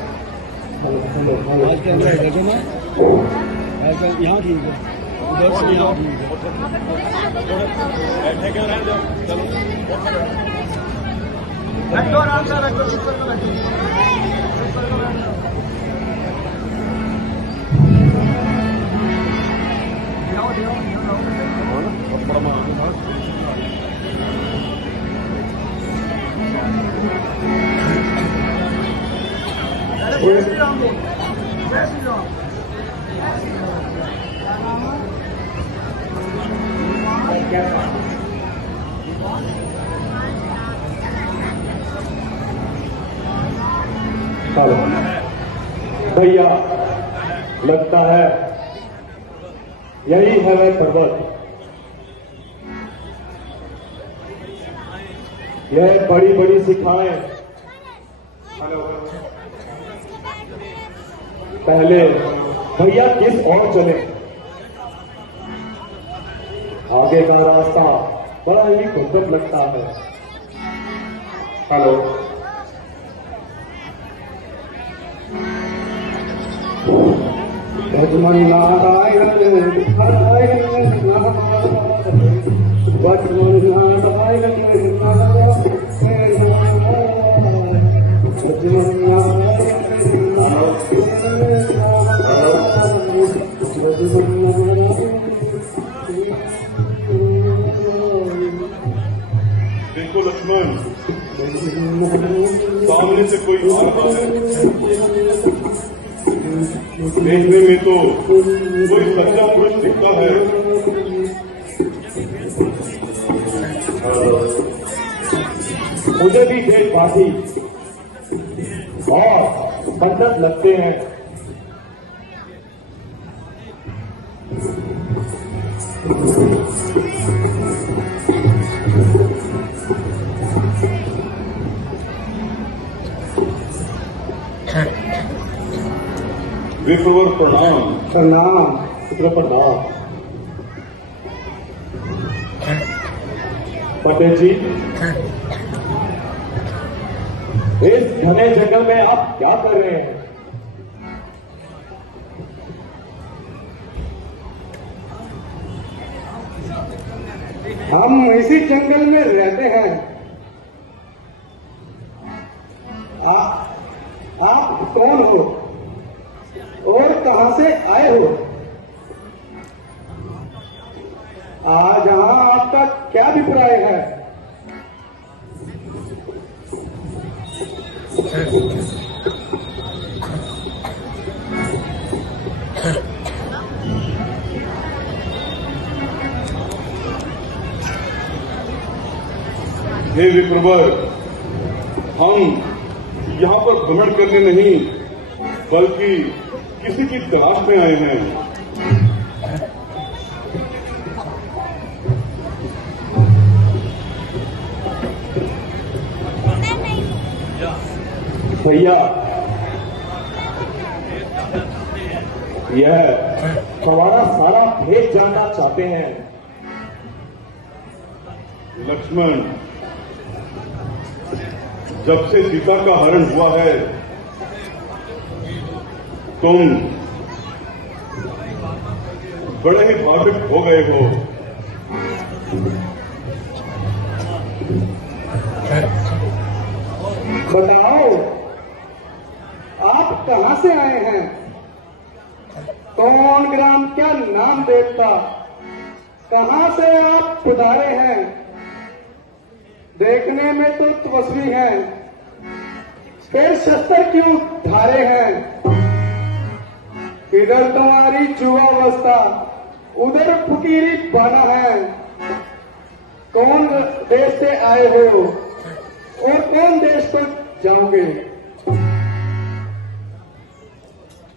Hello hello hello. देखो ना ऐसा यहाँ ठीक है, उधर से यहाँ ठीक है। बैठे क्यों रह जाओ, चलो बैठो आराम से, बैठो। राम बोल, जय श्री राम। हेलो भैया, लगता है यही है वह पर्वत। यह बड़ी बड़ी शिखाएं पहले भैया किस ओर चले? आगे का रास्ता बड़ा ही दुर्गम लगता है। हेलो, लक्ष्मण नारायण नारायण लक्ष्मण नारायण देखो लक्ष्मण, सामने से कोई आ रहा है। देखने में तो कोई सच्चा पुरुष दिखता है। मुझे भी देशवासी और बंधक लगते हैं। विप्रवर प्रणाम। प्रणाम। पुत्र प्रणाम। पंडित जी, इस घने जंगल में आप क्या कर रहे हैं? हम इसी जंगल में रहते हैं। आप कौन हो और कहां से आए हो? आज यहाँ आपका क्या अभिप्राय है? हे विप्रवर, हम यहाँ पर भ्रमण करने नहीं बल्कि किसी की तलाश में आए हैं। भैया, यह हमारा सारा भेद जानना चाहते हैं। लक्ष्मण, जब से सीता का हरण हुआ है तुम बड़े ही भावुक हो गए हो। बताओ, आप कहां से आए हैं? कौन ग्राम, क्या नाम देवता? कहां से आप पधारे हैं? देखने में तो तपस्वी हैं, फिर शस्त्र क्यों धारे हैं? इधर तुम्हारी जुआवस्था, उधर फकीरी बना है। कौन देश से आए हो और कौन देश पर जाओगे?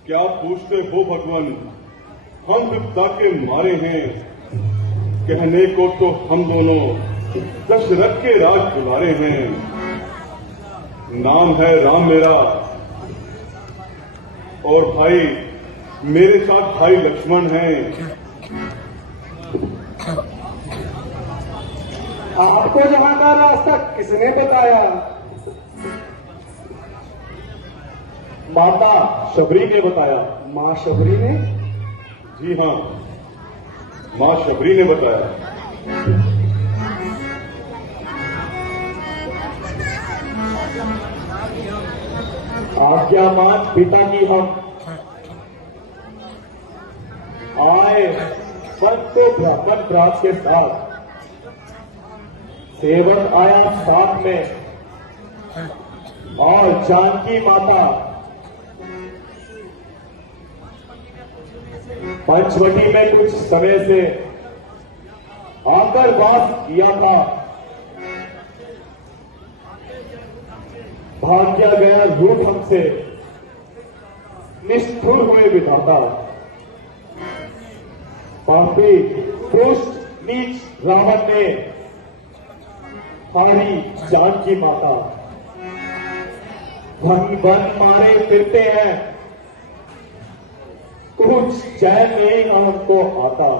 क्या पूछते हो भगवान? हम विपदा के मारे हैं। कहने को तो हम दोनों दशरथ के राज दुलारे हैं। नाम है राम मेरा, और भाई मेरे साथ भाई लक्ष्मण हैं। आपको जहां का रास्ता किसने बताया? माता शबरी ने बताया। मां शबरी ने? जी हाँ, मां शबरी ने बताया। आज्ञा मान पिता की हम आए पंत ब्राह्मण प्राप्त के साथ। सेवक आया साथ में और जानकी माता पंचवटी में कुछ समय से आकर वास किया था, भाग्य गया रूप हमसे, निष्ठुर हुए विधाता। पापी दुष्ट नीच रावण ने हारी जानकी माता। वन वन मारे फिरते हैं, कुछ चैन नहीं हमको आता।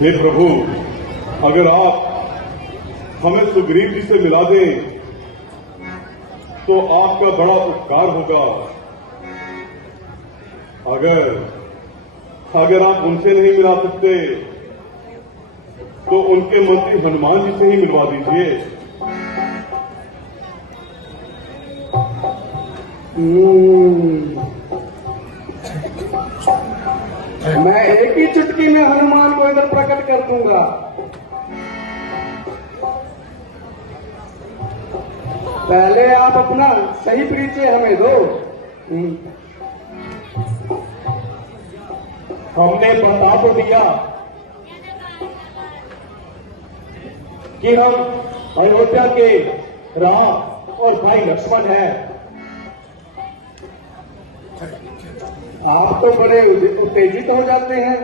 हे प्रभु, अगर आप हमें सुग्रीव जी से मिला दें तो आपका बड़ा उपकार होगा। अगर आप उनसे नहीं मिला सकते तो उनके मंत्री हनुमान जी से ही मिलवा दीजिए। मैं एक ही चुटकी में हनुमान को इधर प्रकट कर दूंगा। पहले आप अपना सही परिचय हमें दो। हमने बता तो दिया कि हम अयोध्या के राम और भाई लक्ष्मण हैं। आप तो बड़े उत्तेजित हो जाते हैं,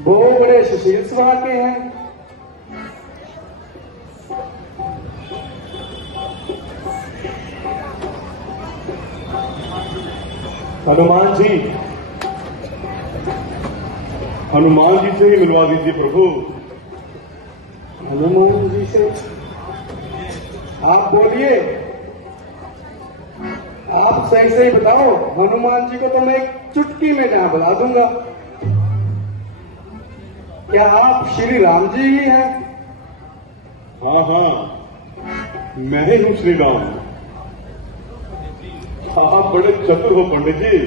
वो बड़े सुशील स्वभाव के हैं। हनुमान जी से ही मिलवा दीजिए प्रभु। हनुमान जी से आप बोलिए, आप सही सही बताओ। हनुमान जी को तो मैं एक चुटकी में जहां बुला दूंगा। क्या आप श्री राम जी ही हैं? हाँ, मैं ही हूं श्री राम। आप बड़े चतुर हो पंडित जी,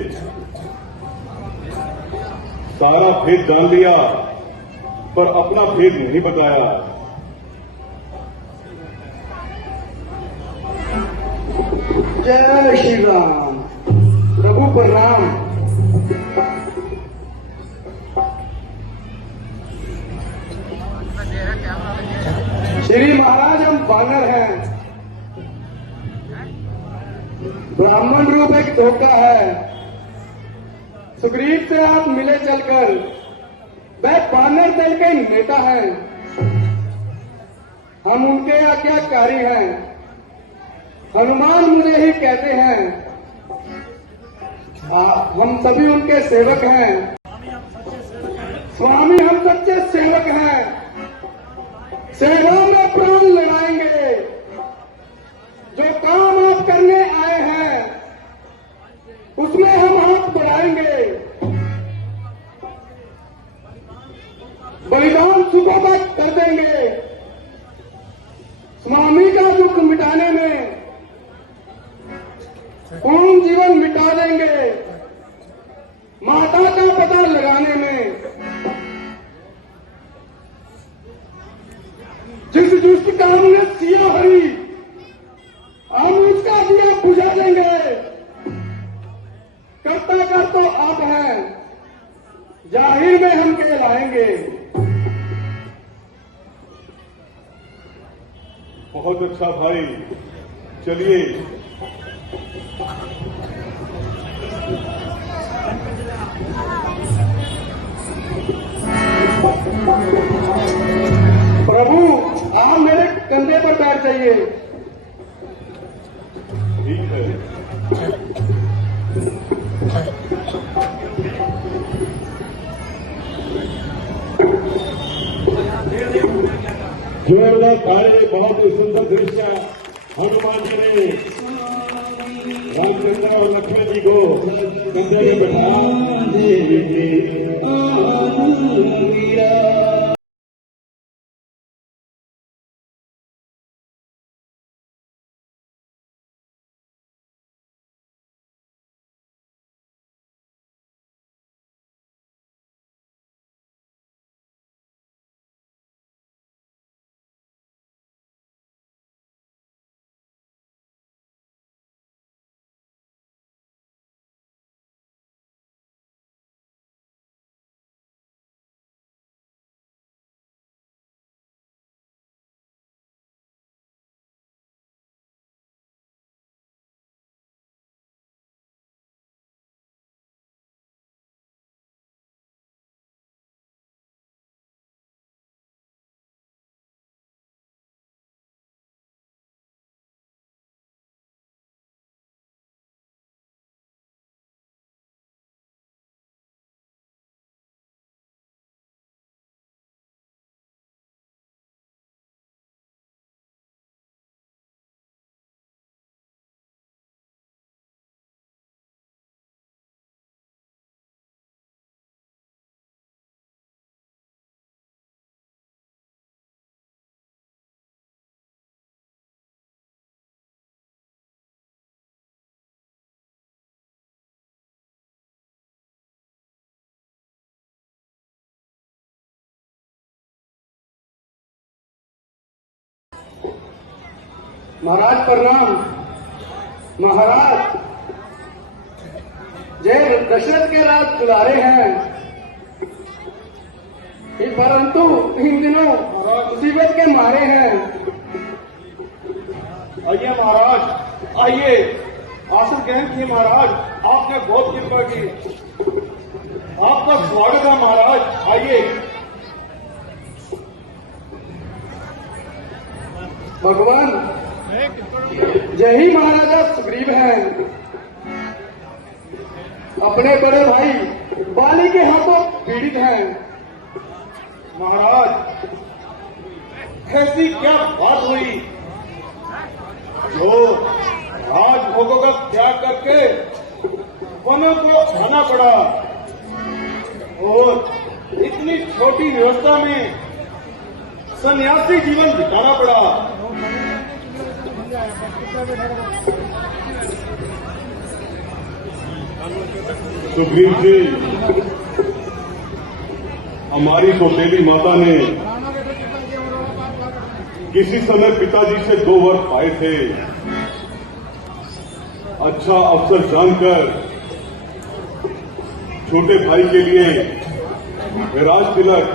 सारा भेद जान लिया पर अपना भेद नहीं बताया। जय श्री राम। प्रभु प्रणाम। श्री महाराज, हम वानर हैं। ब्राह्मण रूप एक धोखा है। सुग्रीव से आप मिले चलकर, वह वानर दल के नेता हैं, हम उनके आज्ञाकारी हैं। हनुमान मुझे ही कहते हैं। हम सभी उनके सेवक हैं। स्वामी, हम सच्चे सेवक हैं। सेवा में प्राण लगाएंगे। जो काम आप करने आए हैं उसमें हम हाथ बढ़ाएंगे। बलिदान सुखों तक कर देंगे। स्वामी का दुख मिटाने में पूर्ण जीवन मिटा देंगे। माता का पता लगाने में जिस काम ने सिया भरी, हम उसका दिया बुझा देंगे। करता कर तो आप हैं, जाहिर में हम कहलाएंगे। बहुत अच्छा भाई, चलिए। प्रभु, आप मेरे कंधे पर बैठ जाइए। ठीक है। जोरदार ताली। बहुत ही सुंदर दृश्य हनुमान जी ने रामचंद्र और लक्ष्मण जी को कंधे में बैठाया। महाराज प्रणाम। महाराज, जय दशरथ के राज दुलारे हैं, परंतु इन दिनों मुसीबत के मारे हैं। आइए महाराज, आइए, आसन ग्रहण किए महाराज, आपने बहुत कृपा की। आपका स्वागत है महाराज, आइए। भगवान, यही महाराजा सुग्रीव हैं, अपने बड़े भाई बाली के हाथों पीड़ित हैं। महाराज, ऐसी क्या बात हुई जो राजभोगों का त्याग करके वनों को आना पड़ा और इतनी छोटी व्यवस्था में सन्यासी जीवन बिताना पड़ा? सुग्रीव जी, हमारी सौतेली माता ने किसी समय पिताजी से 2 वर पाए थे। अच्छा अवसर जानकर छोटे भाई के लिए राज तिलक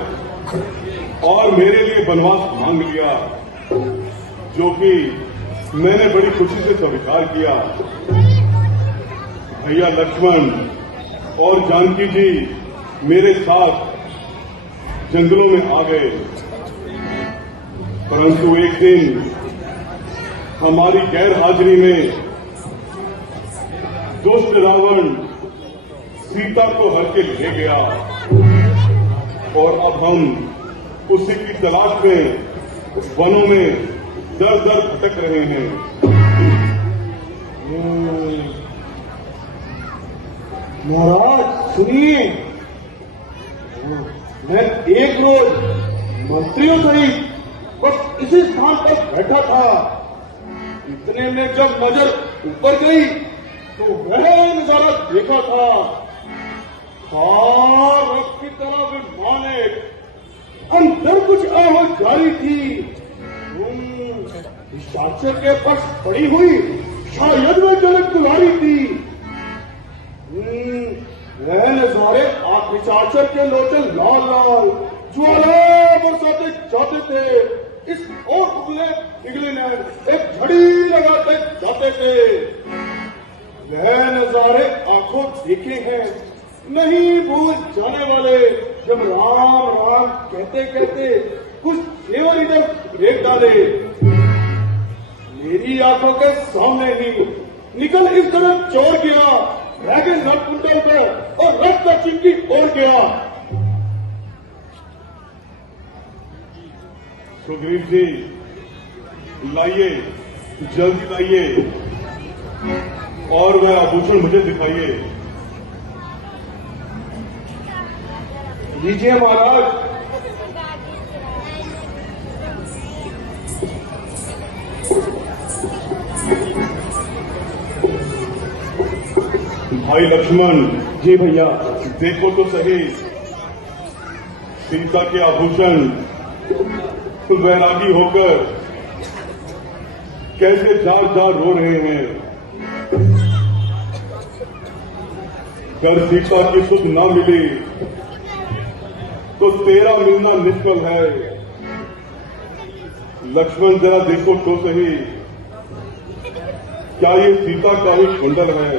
और मेरे लिए बनवास मांग लिया, जो कि मैंने बड़ी खुशी से स्वीकार किया। भैया लक्ष्मण और जानकी जी मेरे साथ जंगलों में आ गए, परंतु एक दिन हमारी गैर हाजिरी में दुष्ट रावण सीता को हर के ले गया और अब हम उसी की तलाश में वनों में दर दर भटक रहे हैं। महाराज सुनिए, मैं एक रोज मंत्रियों सहित बस इसी स्थान पर बैठा था। इतने में जब नजर ऊपर गई तो वह नजारा देखा था। रथ की तरह विमाने अंदर कुछ आवाज जारी थी। शासक के पास पड़ी हुई शायद वह जलक दुलारी थी। वह नजारे आंख विचार के लोचन लाल लाल ज्वाला बरसाते जाते थे। इस और पिघले ने एक झड़ी लगाते जाते थे। वह नजारे आंखों देखे हैं, नहीं भूल जाने वाले। जब राम राम कहते कहते कुछ केवल इधर फेंक डाले, मेरी आंखों के सामने ही निकल इस तरह चोर गया, वैगन रथ कुंडल पर और रथ दक्षिण की ओर गया। सुग्रीव जी, लाइए, जल्दी लाइए और वह आभूषण मुझे दिखाइए। लीजिए महाराज। भाई लक्ष्मण जी भैया। देखो तो सही, सीता के आभूषण वैरागी होकर कैसे जार जार रो रहे हैं। अगर सीता की सुध न मिली तो तेरा मिलना निष्फल है। लक्ष्मण जरा देखो तो सही, क्या ये सीता का ही कुंडल है?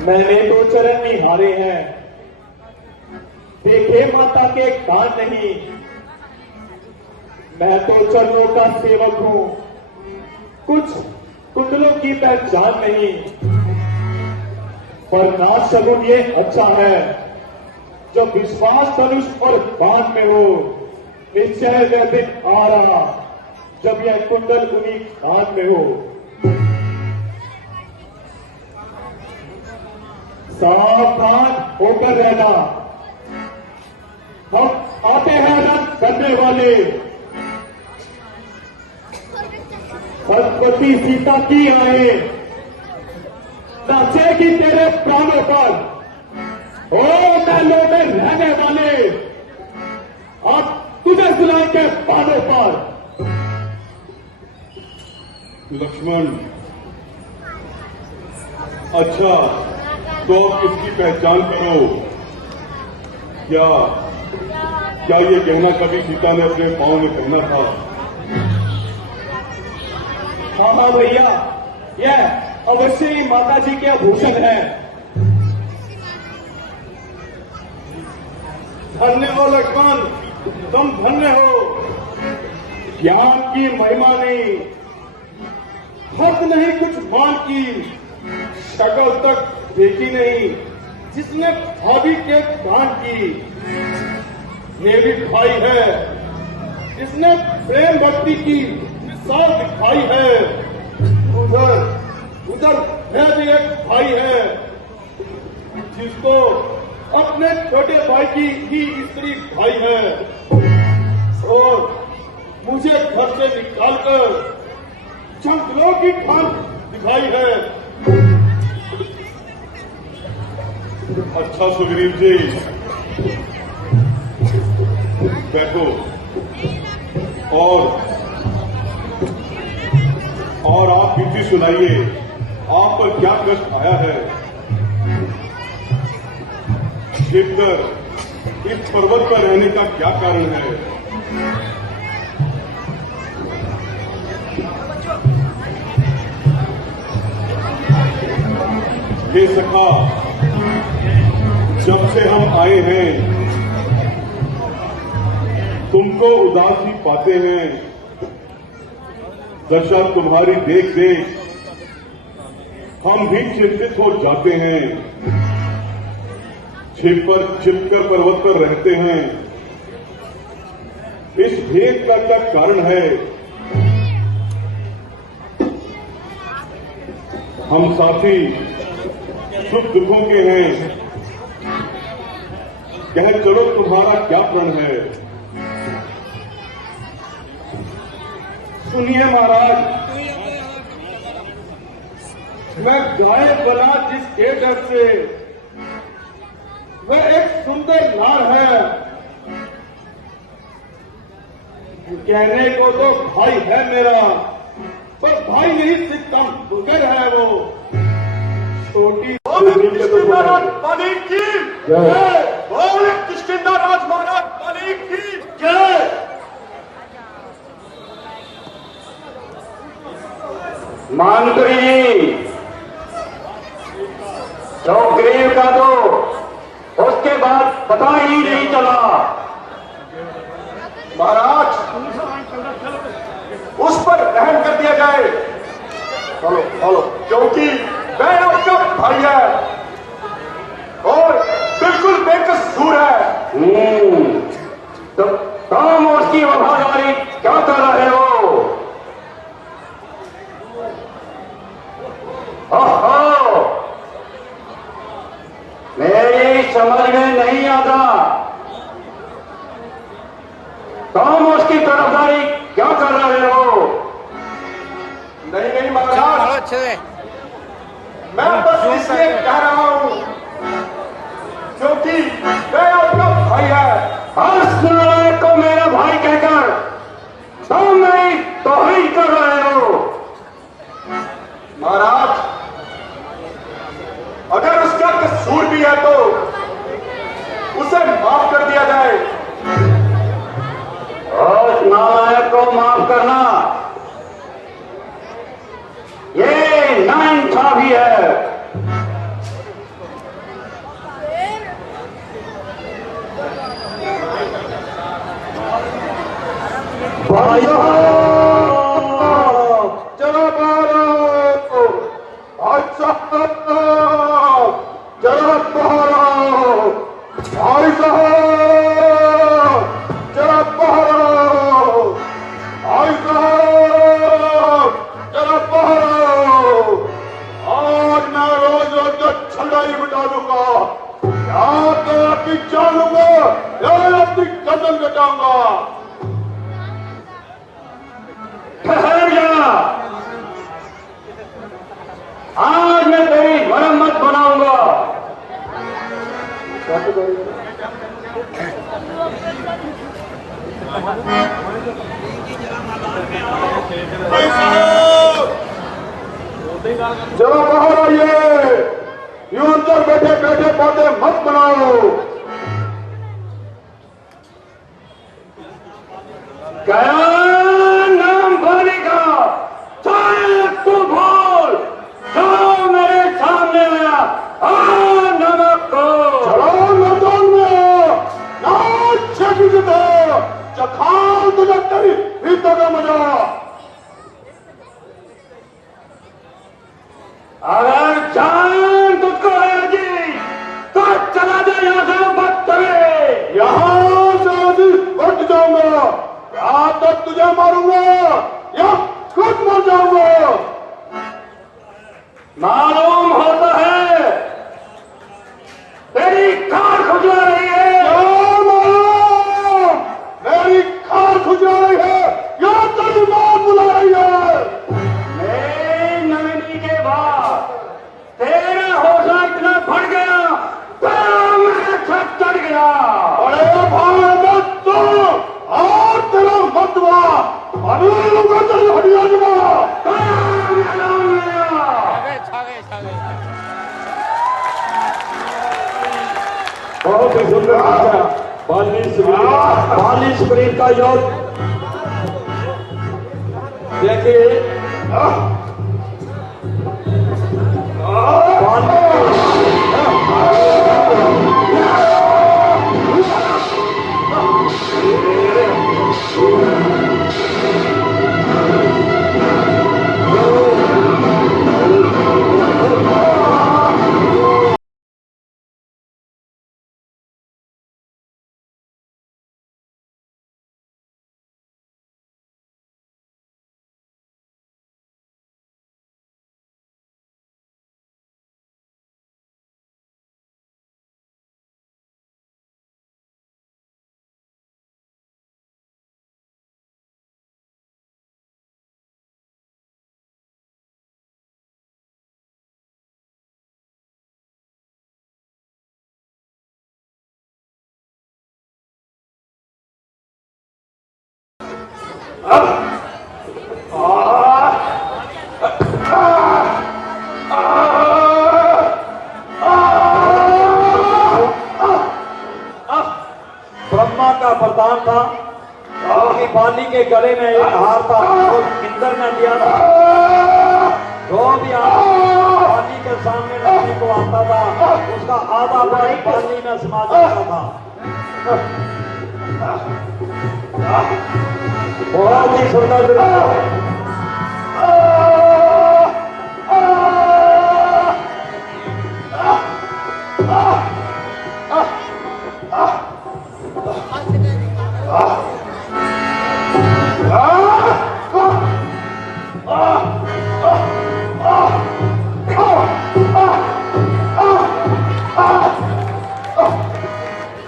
मैंने तो चरण निहारे हैं, देखे माता के कान नहीं। मैं तो चरणों का सेवक हूं, कुछ कुंडलों की पहचान नहीं। पर ना शगुन ये अच्छा है, जब विश्वास धनुष और बाण में हो। निश्चय वह दिन आ रहा जब यह कुंडल उन्हीं कान में हो। सावधान होकर रहना, हम आते हैं रन करने वाले। सरस्वती सीता की आए, नाचेगी तेरे प्राणों पर। ओ महलों में रहने वाले, हाथ तुझे सुनाएंगे बालों पर। लक्ष्मण, अच्छा तो अब इसकी पहचान करो। क्या क्या ये गहना कभी सीता ने अपने पांव में पहना था? हाँ हाँ भैया, यह अवश्य ही माता जी के आभूषण है। धन्य हो लक्ष्मण, तुम धन्य हो। ज्ञान की महिमा नहीं, हद नहीं कुछ मान की, शक्ल तक देखी नहीं जिसने भाभी के दान की। ये भी भाई है जिसने प्रेम भक्ति की मिसाल दिखाई है। उधर उधर है भी एक भाई है जिसको अपने छोटे भाई की ही स्त्री भाई है, और मुझे घर से निकालकर जंगलों की ठान दिखाई है। अच्छा सुग्रीव जी, बैठो और आप बीती सुनाइए, आप पर क्या कष्ट आया है? शिवधर, इस पर्वत पर रहने का क्या कारण है? ये सखा, जब से हम आए हैं तुमको उदास ही पाते हैं। दशा तुम्हारी देख देख हम भी चिंतित हो जाते हैं। छिपकर पर्वत पर रहते हैं। इस भेद का क्या कारण है? हम साथी सुख दुखों के हैं। कह चलो तुम्हारा क्या प्रण है? सुनिए महाराज, मैं गाय बना जिसके डर से, वह एक सुंदर नार है। कहने को तो भाई है मेरा, पर भाई नहीं सितम बुगर है वो। छोटी मालिक की जय, बोले किष्किंधा राज महाराज मालिक की जय। मंत्री जी, जो ग्रीव का दो, उसके बाद पता ही नहीं चला। महाराज, उस पर रहम कर दिया जाए। चलो चलो, क्योंकि वह आपका भाई है और बिल्कुल बेकसूर है। तो काम उसकी वफादारी क्या कर रहे हो? ओहो, मेरी समझ में नहीं आता। तुम उसकी तरफदारी क्या कर रहे हो? नहीं नहीं महाराज, मैं बस इसलिए कह रहा हूं क्योंकि वह आपका भाई है। हर्ष नारायण को मेरा भाई कहकर तुम मेरी तौहीन कर रहे हो। महाराज, अगर उसका कसूर भी है तो उसे माफ कर दिया जाए। और नालायक को माफ करना ये नाइंसाफी है। भाइयों, चलो मारो, भाई साहब जरा बहारो, भाई साहब जरा बहारो, भाई साहब जरा बहारो। आज मैं रोज रोज का छल्ला ही बिठा दूंगा, या तो आपकी जान लूंगा या आपकी गर्दन कटाऊंगा। ठहर जा, आज मैं तेरी मरम्मत बनाऊंगा। जरा बाहर आइए, यूं अंदर बैठे बैठे बातें मत बनाओ। गया नाम भोले का, चाहे तू भूल, चलो मेरे सामने आया, नमक को चलो मैदान में, नाच दो, चखाल तुझे तेरी भीतर का मजा। अगर जान तुझको है जी, तो चला जा यहाँ से, मत करे यहाँ से हट जाऊंगा, या तो तुझे मारूंगा या खुद मर जाऊंगा। मालूम होता है तेरी खाल खुजला रही है, मेरी खाल खुजला रही है या तेरी मौत बुला रही है। मैं नवीनी के बाद तेरा हौसला इतना बढ़ गया, तेरा मेरे छत चढ़ गया। अरे भाई तो और तेरा मतवा अभी लोगों तेरी हड्डियां जमा बहुत ही सुंदर अच्छा 42 मिनट का युद्ध देखिए। ब्रह्मा का वरदान था कि बाली के गले में एक हार था, वो इंद्र ने दिया था। जो भी बाली के सामने लड़ने को आता था, उसका आधा भाई बाली में समा जाता था। बहुत ही सुंदर दृश्य।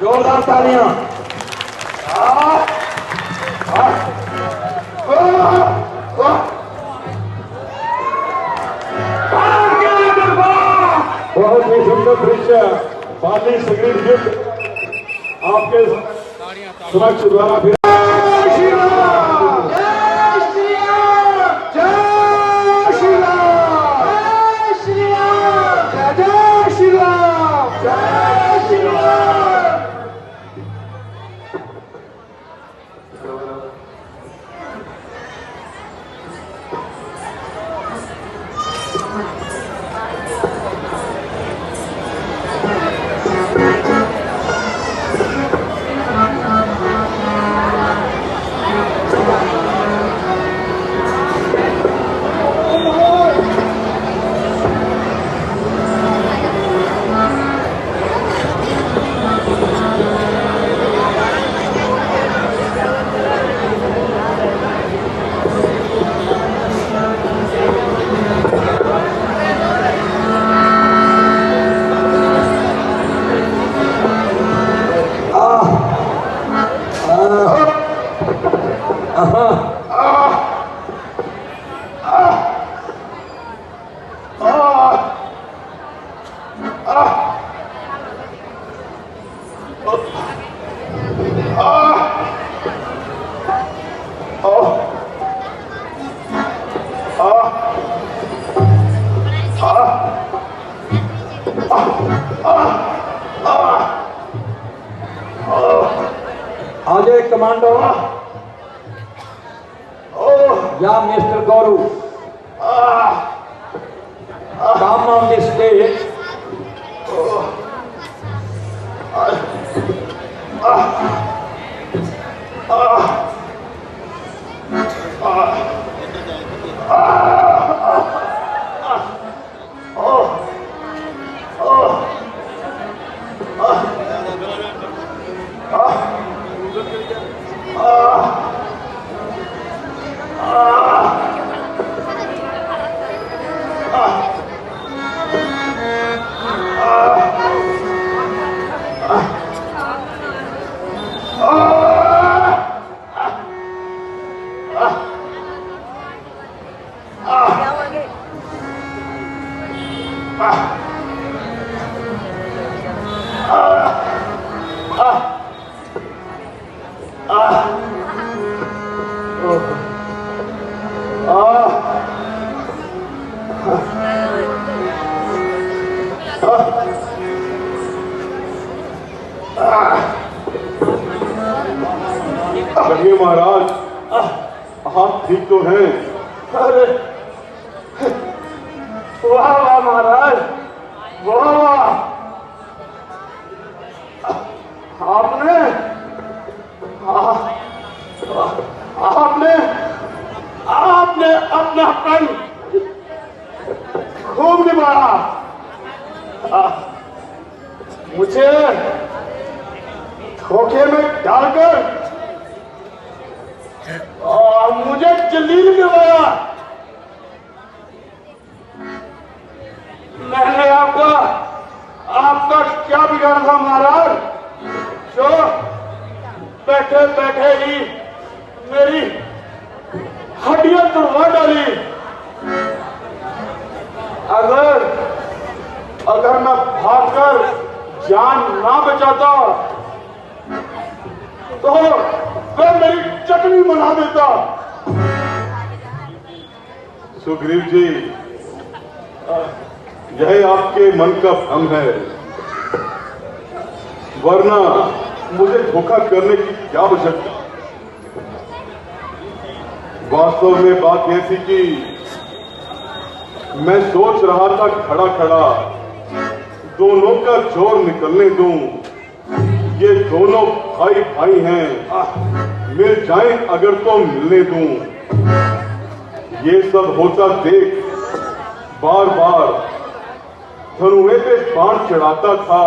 जोरदार तालियां। बहुत ही सुंदर दृश्य बाली संगीत युद्ध आपके समक्ष द्वारा फिर आगे कमांडो या mister Gauru come on this stage. कहिए महाराज, आप ठीक तो हैं? अरे वाह वाह महाराज, वाह वाह। आपने आपने आपने अपना पन खूब निभाया। मुझे धोखे में डालकर और मुझे जलील करवाया। मैंने आपका क्या बिगाड़ा था महाराज, जो बैठे बैठे ही मेरी हड्डियां तोड़वा डाली। अगर मैं भागकर जान ना बचाता तो वह मेरी चटनी बना देता। सुग्रीव जी, यह आपके मन का भ्रम है, वरना मुझे धोखा करने की क्या आवश्यकता। वास्तव में बात यह थी कि मैं सोच रहा था खड़ा खड़ा दोनों का जोर निकलने दूं। ये दोनों भाई भाई हैं, मिल जाएं अगर तो मिलने दूं। ये सब होता देख बार बार धनुए पे बाण चढ़ाता था।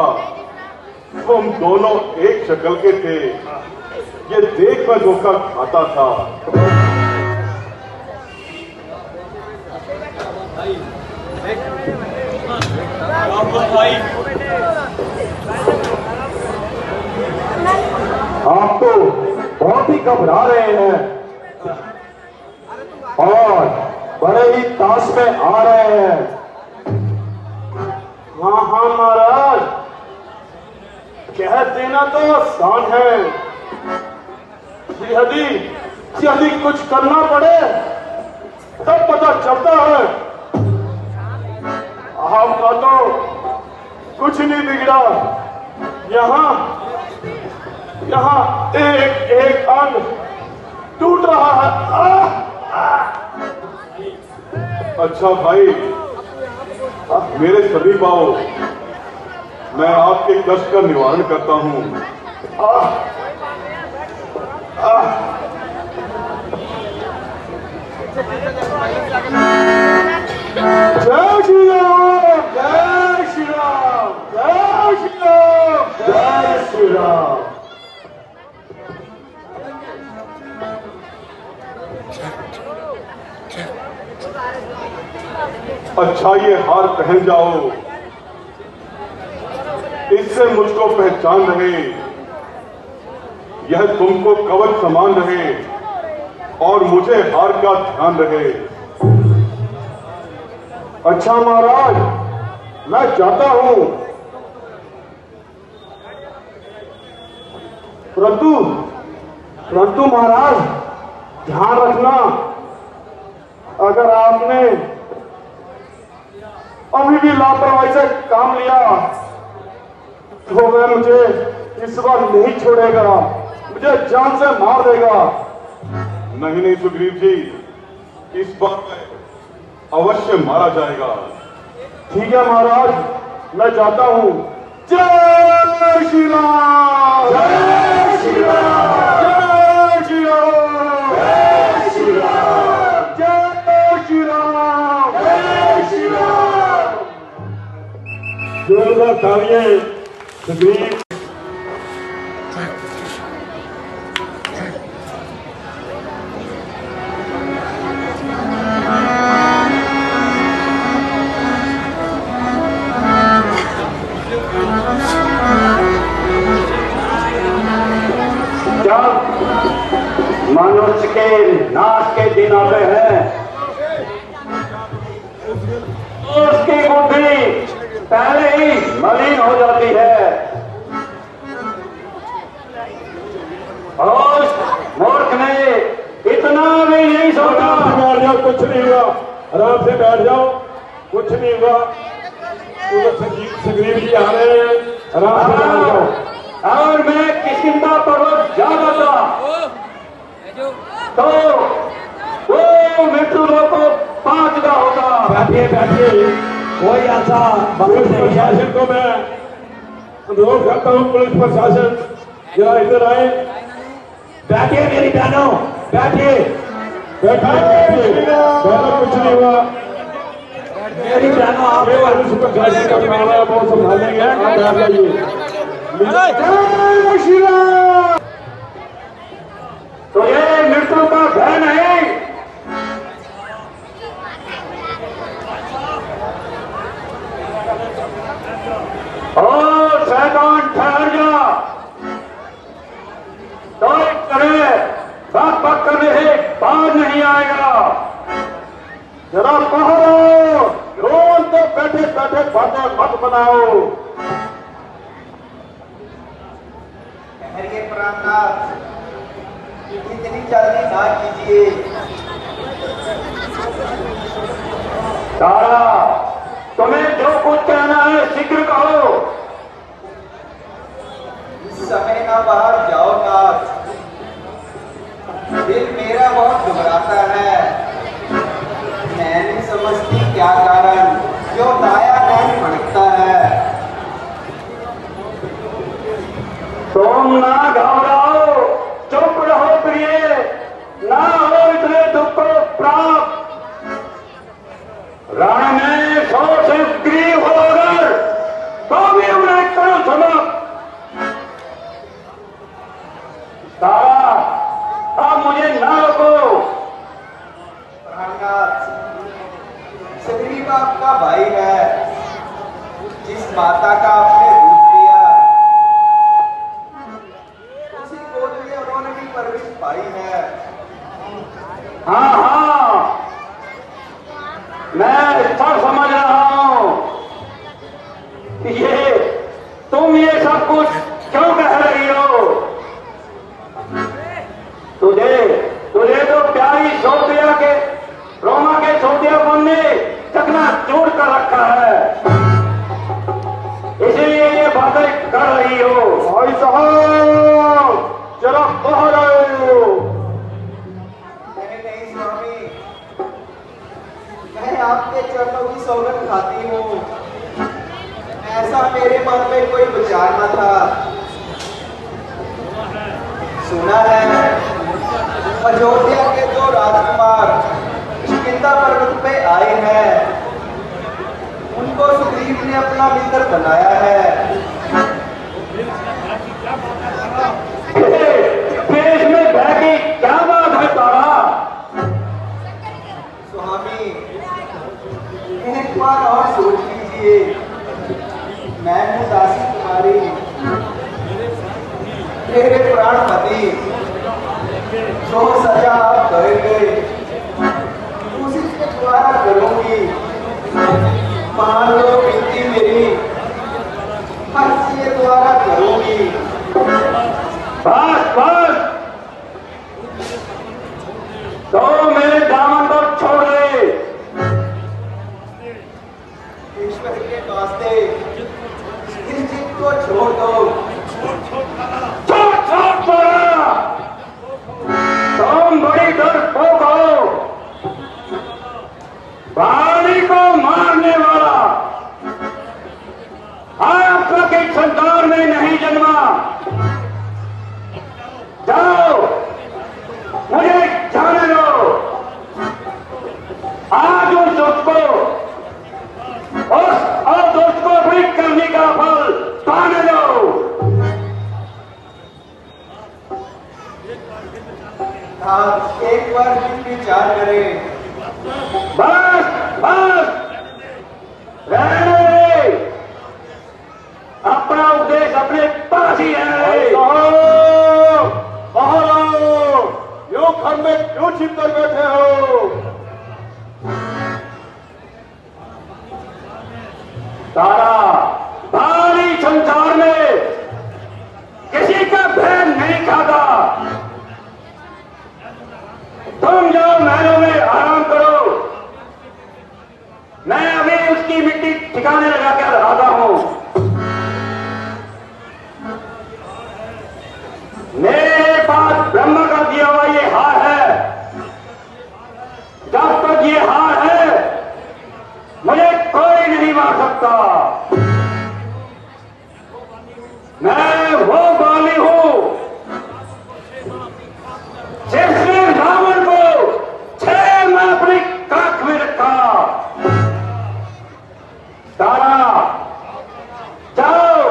हम दोनों एक शक्ल के थे, ये देख मैं धोखा खाता था। आप तो बहुत ही घबरा रहे हैं और बड़े ही ताश में आ रहे हैं। हाँ हाँ महाराज, कह देना तो आसान है, यदि कुछ करना पड़े तब पता चलता है। आपका तो कुछ नहीं बिगड़ा। यहाँ एक एक अंग टूट रहा है। अच्छा भाई, मेरे सभी पाओ, मैं आपके कष्ट का निवारण करता हूँ। जय श्री राम, जय श्री राम, जय श्री राम, जय श्री राम। अच्छा, ये हार पहन जाओ, इससे मुझको पहचान रहे, यह तुमको कवच समान रहे और मुझे हार का ध्यान रहे। अच्छा महाराज, मैं जाता हूं, परंतु महाराज ध्यान रखना, अगर अभी भी लापरवाही से काम लिया तो वह मुझे इस बार नहीं छोड़ेगा, मुझे जान से मार देगा। नहीं नहीं सुग्रीव जी, इस बार मैं अवश्य मारा जाएगा। ठीक है महाराज, मैं जाता हूं। जय श्री राम, जय श्री राम, जय श्री राम, जय श्री राम, जय श्री राम, जय श्री राम। जोरदार तालियां सुग्रीव। मनुष्य के नाश के दिन आते हैं, उसकी बुद्धि पहले ही मलिन हो जाती है और मूर्ख ने इतना भी नहीं सोचा। बैठ जाओ, कुछ नहीं हुआ, आराम से बैठ जाओ, कुछ नहीं हुआ। सुग्रीव जी आ रहे हैं, आराम से बैठ जाओ। और मैं किस्किंधा पर्वत जा रहा था तो वो मृत्यु लोग को 5 का होगा। बैठिए बैठिए, कोई ऐसा पुलिस प्रशासन को मैं अनुरोध करता हूँ, पुलिस प्रशासन जरा इधर आए। बैठिए मेरी बहनों, बैठिए बैठिए, कुछ नहीं हुआ। मेरी बहनों, आप पुलिस प्रशासन का काम है, वो संभालेंगे, आप बैठ जाइए। जय श्री राम। तो ये मृत्यु का भय नहीं, और शैतान ठहर जा, तो करे बात बात करने से बाहर नहीं आएगा। जरा पढ़ो, रोज तो बैठे बैठे बातें मत बनाओ। ये प्राणनाथ, इतनी जल्दी ना कीजिए। तारा, तुम्हें जो कुछ कहना है शीघ्र कहो। इस समय ना बाहर जाओ नाथ, दिल मेरा बहुत घबराता है। मैं नहीं समझती क्या कारण, क्यों दाया नहीं भड़कता है। तुम ना घबराओ, चुप रहो प्रिय, ना हो इतने दुख को प्राप्त। रण में 100 से ग्रीव हो अगर तो भी उन्हें करो समझ। तारा, अब मुझे ना रोको। प्राणनाथ, सुग्रीव आपका भाई है, जिस माता का आपने दूध दिया उसी गोद में उन्होंने भी परवरिश पाई है। हाँ हाँ, मैं सब समझ रहा हूं। तुम ये सब कुछ क्यों कह रही हो? तुझे तो प्यारी सोतिया के रोमा के सोतियापन ने चकना चूर कर रखा है, इसलिए ये बातें कर रही हो। भाई साहब, जरा बाहर आओ। नहीं स्वामी, मैं आपके चरणों की सौगंध खाती हूँ। ऐसा मेरे मन में कोई विचार न था। सुना है अयोध्या के 2 राजकुमार किंदा पर्वत पे आए हैं, उनको सुग्रीव ने अपना मित्र बनाया है। इसमें भय की क्या बात है तारा? स्वामी, एक बार और सोच लीजिए। मैं हूँ दासी कुमारी, मेरे प्राणपति, जो सजा आप करेंगे उसी के द्वारा करूंगी। मान लो विनती मेरी, हर्ष के द्वारा करूंगी। बस बस, तो मेरे दामन को छोड़ दे। ईश्वर के वास्ते इस जिद को छोड़ दो। छोड़ छोड़ा, तुम बड़ी डरपोक हो। बाली को मारने वाला आपके संतान में नहीं जन्मा। जाओ, मुझे जाने दो। आज उस दोस्त को, और दोस्त को अपनी करने का फल पाने दो। आप एक बार फिर विचार करें। बस बस, रहने दे। अपना उद्देश्य अपने पास ही है। बाहर आओ, यो घर में क्यों छिप कर बैठे हो? तारा भारी संसार में किसी का भय नहीं खाता। तुम जाओ महलों में आराम करो। मैं अभी उसकी मिट्टी ठिकाने लगा कर आता हूं। मेरे पास ब्रह्मा का दिया हुआ ये हार है। जब तक ये हार है मुझे कोई नहीं मार सकता। मैं वो बाली हूं जिसने रावण को 6 माह अपनी काख में रखा। तारा, जाओ,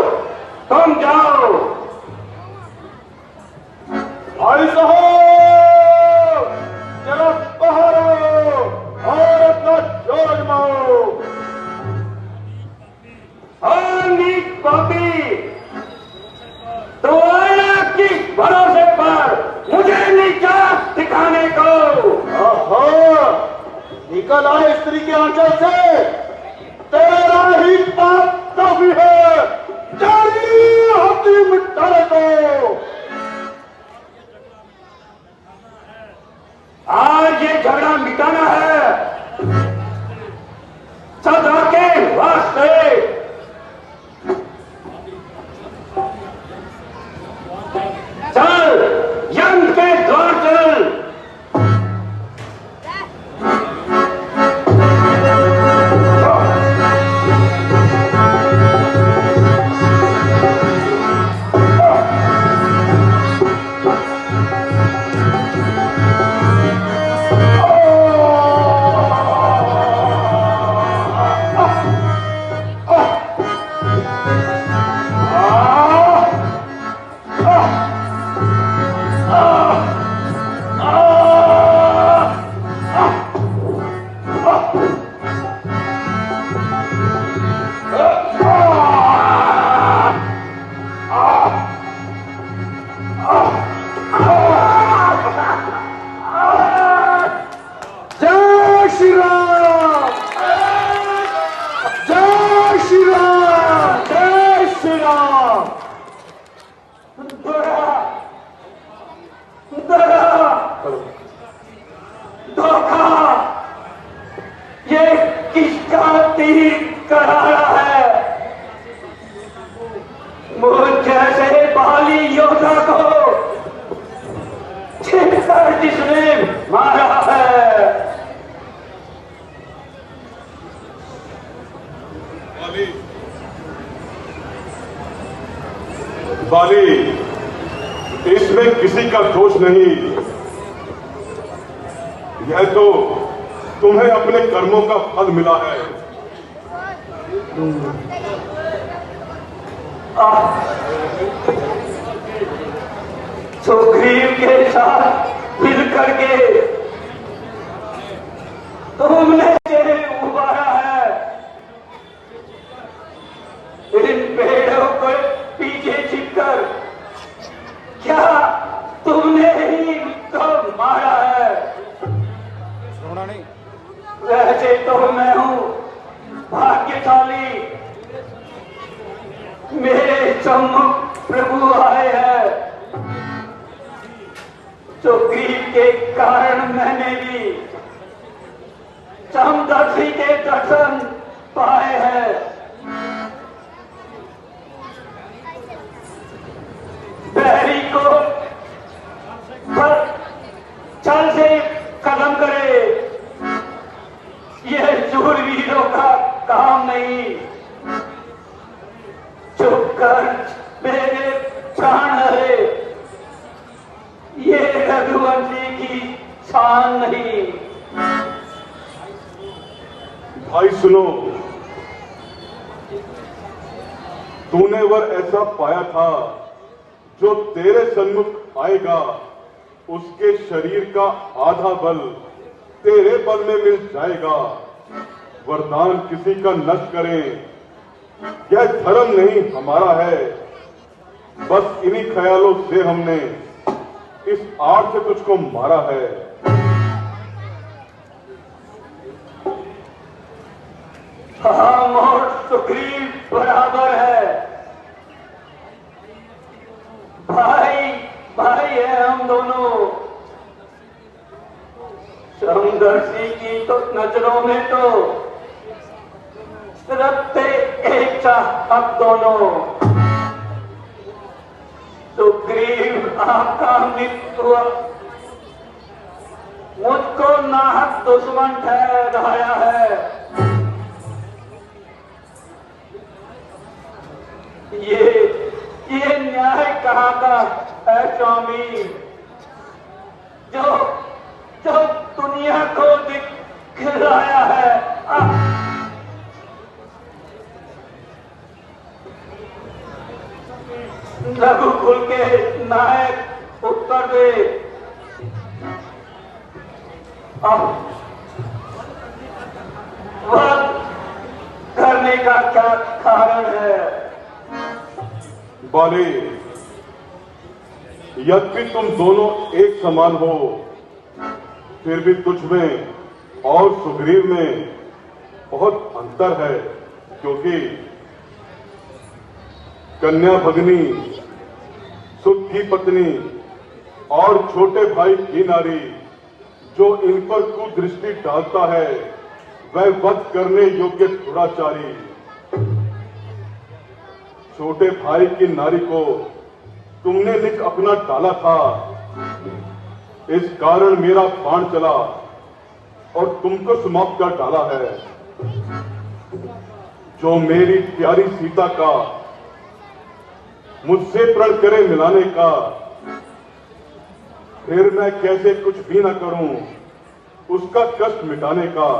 तुम जाओ। भाई साहब, जरा बाहर आओ और अपना जोर आजमाओ। और नीच पापी, तो आया किस भरोसे पर मुझे नीचा दिखाने को? निकल आए स्त्री के आंचल से, तेरा ही पाप काफी है। तेरी हड्डी मिटाने को। आज ये झगड़ा मिटाना है सदा के वास्ते। चल, यंत्र के द्वार चल। धोखा, ये किसका तीर करारा है? मुझ जैसे बाली योद्धा को छिपकर जिसने मारा है। बाली, इसमें किसी का दोष नहीं। यह तो तुम्हें अपने कर्मों का फल मिला है। सुग्रीव के साथ मिल करके तुमने मुझे उबारा है। इन पेड़ों को पीछे छिपकर क्या तुमने ही तो मारा है? वैसे तो मैं हूं भाग्यशाली, मेरे सम्मुख प्रभु आए हैं। सुग्रीव के कारण मैंने भी समदर्शी के दर्शन पाए हैं। मांगी, चुप कर मेरे प्राण हरे, ये रघुवंशी की शान नहीं। भाई सुनो, तूने वर ऐसा पाया था जो तेरे सन्मुख आएगा, उसके शरीर का आधा बल तेरे बल में मिल जाएगा। वरदान किसी का नष्ट करें, यह धर्म नहीं हमारा है। बस इन्हीं ख्यालों से हमने इस आड़ से तुझको मारा है। हम और सुग्रीव बराबर है, भाई भाई है हम दोनों। समदर्शी की तो नजरों में तो रखते एक सा हम दोनों। सुग्रीव आपका मित्र मुझको नाहक दुश्मन ठहराया है। ये न्याय कहाँ का है स्वामी, जो जो दुनिया को दिखलाया है। रघुकुल के नायक उत्तर दे। वध करने का क्या कारण है? बाले, यद्यपि तुम दोनों एक समान हो, फिर भी तुझ में और सुग्रीव में बहुत अंतर है, क्योंकि कन्या भगनी, सुख की पत्नी और छोटे भाई की नारी जो इन पर कुदृष्टि डालता है, वह वध करने योग्य दुराचारी। छोटे भाई की नारी को तुमने निज अपना डाला था, इस कारण मेरा बाण चला और तुमको समाप्त कर डाला है। जो मेरी प्यारी सीता का मुझसे प्रण करे मिलाने का, फिर मैं कैसे कुछ भी न करूं उसका कष्ट मिटाने का।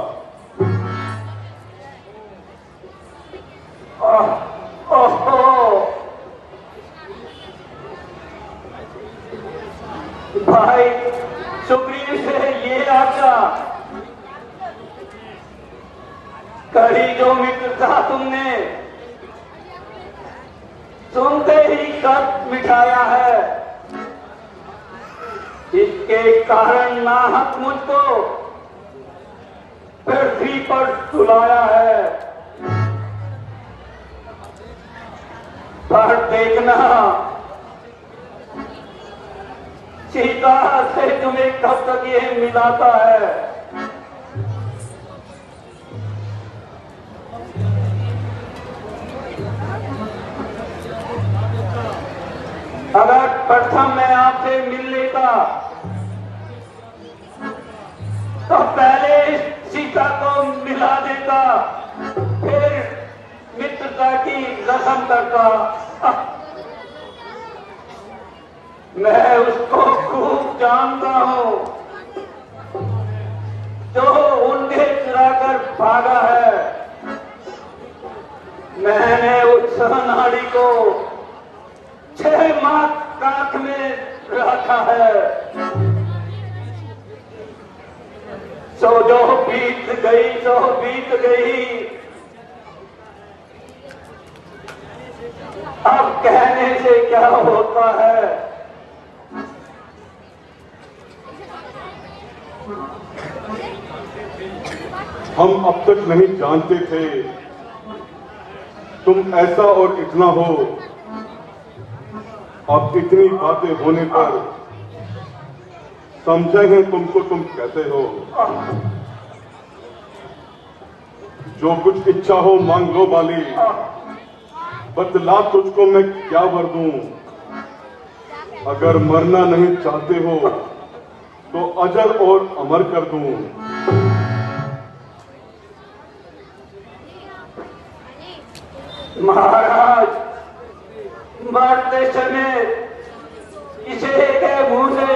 भाई सुग्रीव से ये आशा कड़ी जो मित्रता तुमने सुनते ही कष्ट मिटाया है, इसके कारण नाहक मुझको पृथ्वी पर सुलाया है। पर देखना सीता से तुम्हें कब तक ये मिलाता है। अगर प्रथम मैं आपसे मिल लेता तो पहले सीता को मिला देता, फिर मित्रता की रस्म करता। मैं उसको खूब जानता हूं जो उन्हें चुराकर भागा है। मैंने उस नाड़ी को 6 माह काख में रखा है। सो जो बीत गई सो बीत गई, अब कहने से क्या होता है। हम अब तक नहीं जानते थे तुम ऐसा और इतना हो। अब इतनी बातें होने पर समझे हैं तुमको तुम कैसे हो। जो कुछ इच्छा हो मांग लो बाली, बतला तुझको मैं क्या वर दूं। अगर मरना नहीं चाहते हो तो अजर और अमर कर दूं। महाराज मरते समय किसी के मुंह से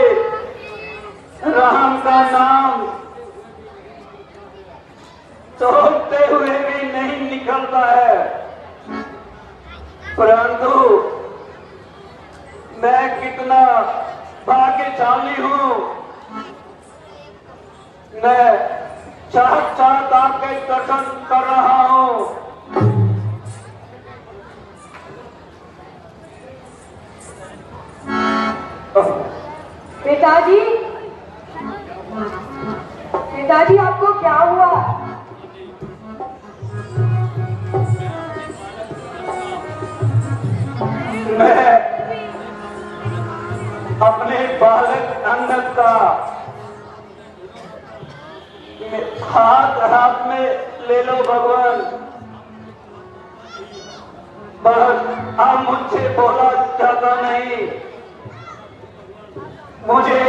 राम का नाम सोचते हुए भी नहीं निकलता है, परंतु मैं कितना भाग्यशाली हूं। मैं साक्षात आपके दर्शन कर रहा हूं। पिताजी, पिताजी आपको क्या हुआ? मैं अपने बालक अंगद का हाथ में ले लो भगवान। बस अब मुझसे बोला जाता नहीं, मुझे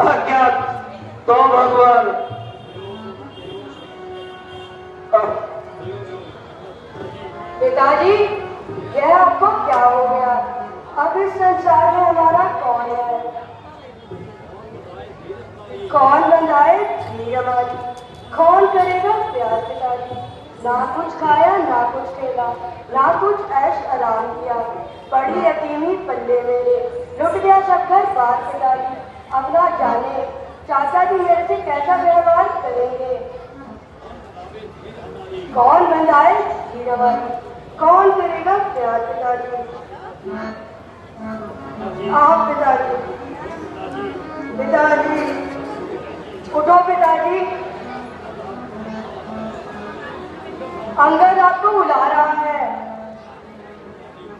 आज्ञा तो भगवान। पिताजी, यह आपको क्या हो गया? अब इस संसार में हमारा कौन है? कौन बंधाए मीराबाई? कौन करेगा प्यार? पिताजी, ना कुछ खाया, ना कुछ खेला, ना कुछ ऐश आराम किया, पड़ी यतीमी पल्ले मेरे, लुट गया सब घर बार। पिताजी, अब ना जाने चाचा जी मेरे से कैसा व्यवहार करेंगे। कौन बंधाए मीराबाई? कौन करेगा प्यार? पिताजी, आप पिताजी, पिताजी उठो। पिताजी, अंगद आपको बुला रहा है।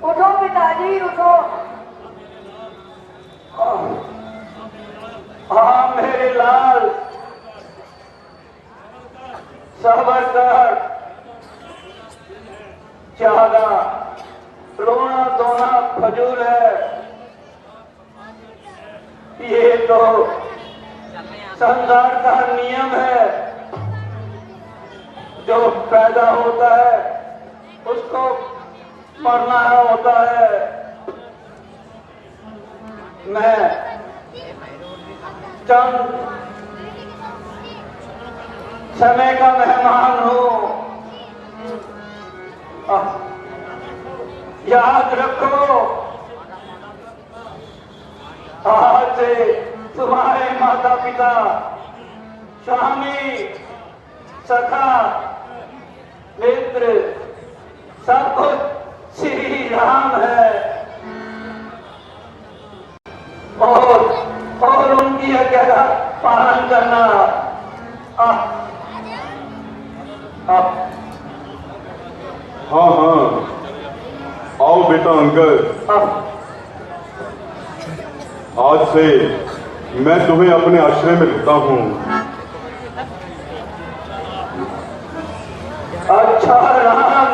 उठो पिताजी, उठो। हाँ मेरे लाल, सबर कर, ज्यादा रोना धोना फजूल है। ये तो संसार का नियम है, जो पैदा होता है उसको मरना होता है। मैं चंद समय का मेहमान हूं। याद रखो, आज से तुम्हारे माता पिता, स्वामी, सखा, मित्र सब कुछ श्री राम है, और उनकी आज्ञा का पालन करना। हाँ हाँ, आओ बेटा अंकल। आज से मैं तुम्हें अपने आश्रय में लेता हूँ। अच्छा राम,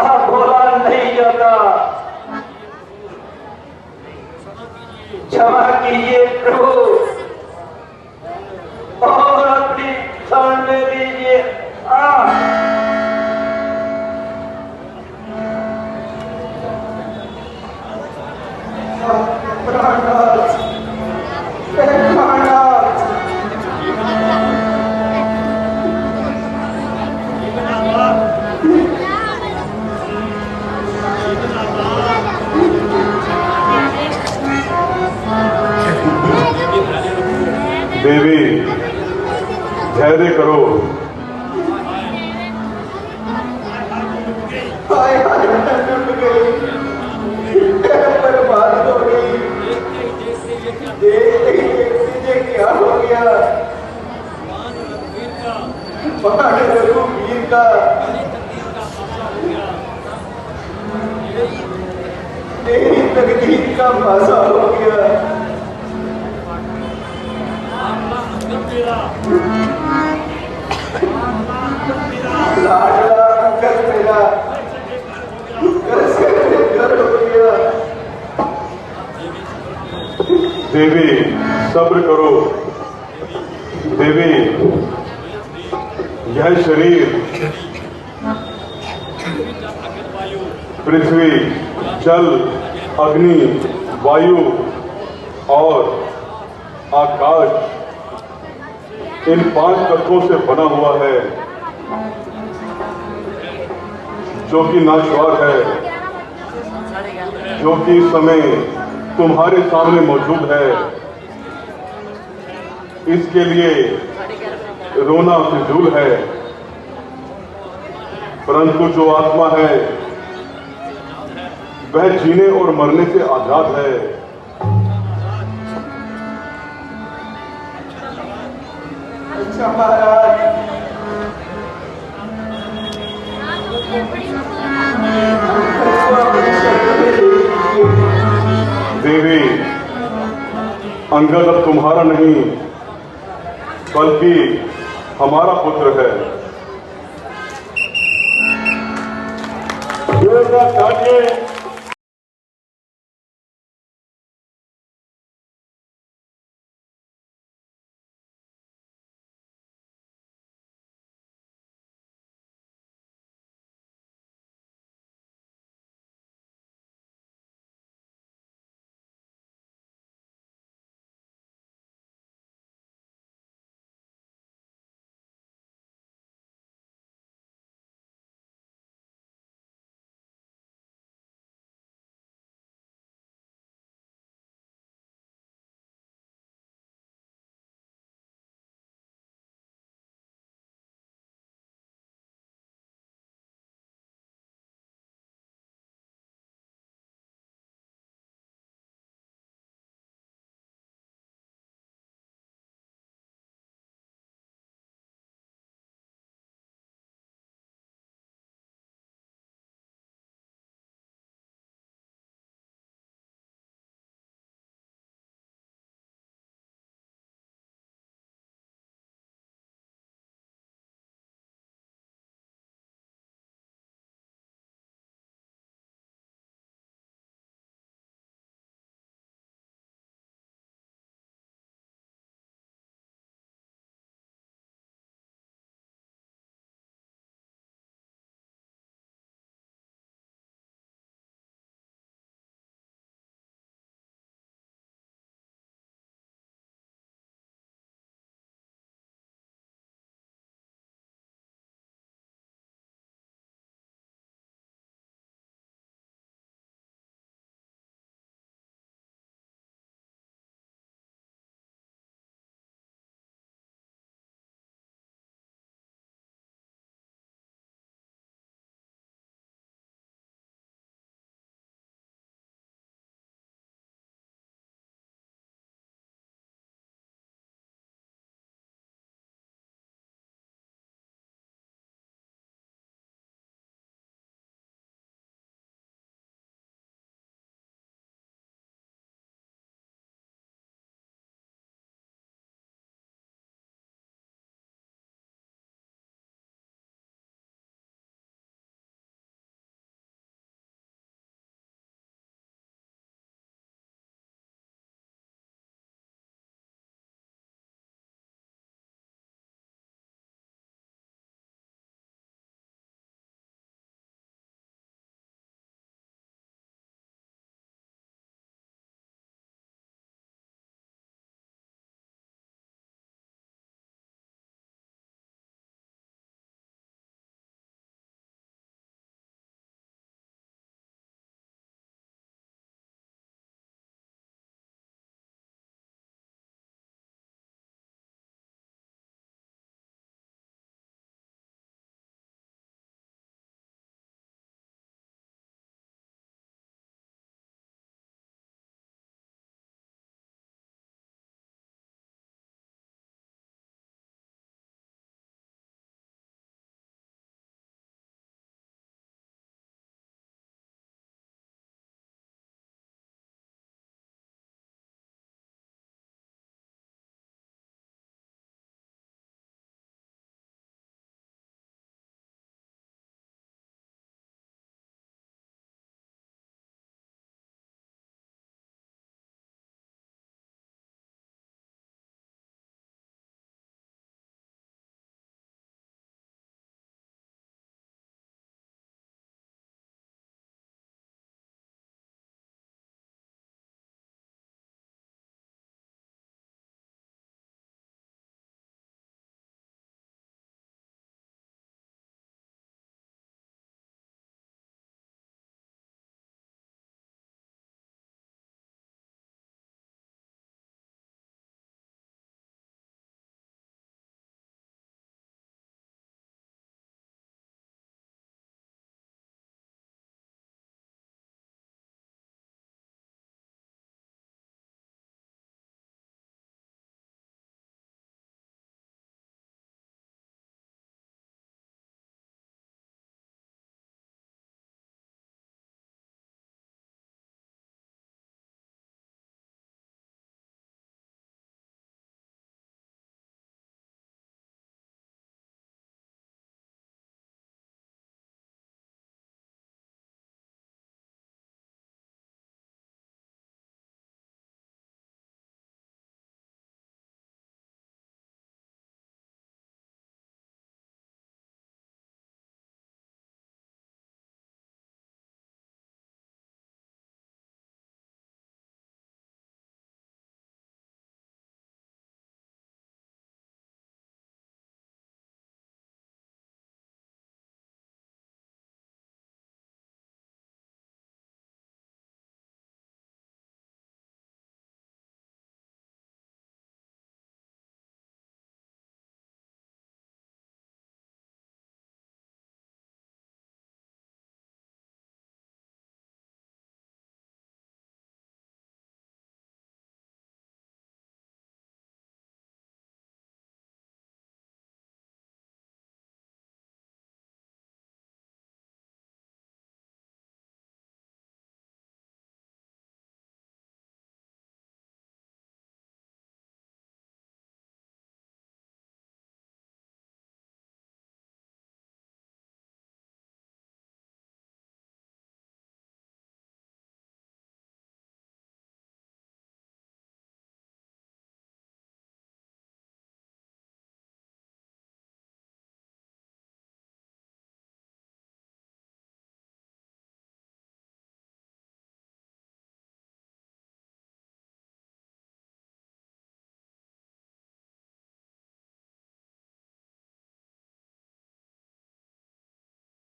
अब बोला नहीं जाता, क्षमा कीजिए प्रभु, और अपनी शरण ले लीजिए। देवी, धैर्य करो। बर्बाद हो गई। देखते क्या हो गया। रघुवीर का तेरी तकदीर का भाषा हो गया। लाडला अंकल मेरा कैसे घर हो गया। देवी, सब्र करो। देवी, यह शरीर पृथ्वी, जल, अग्नि, वायु और आकाश, इन 5 तत्वों से बना हुआ है, जो कि नाशवान है, जो कि इस समय तुम्हारे सामने मौजूद है। इसके लिए रोना फिजूल है, परंतु जो आत्मा है वह जीने और मरने से आजाद है। अच्छा महाराज, देवी, अंगद अब तुम्हारा नहीं बल्कि हमारा पुत्र है। जोरदार तालियां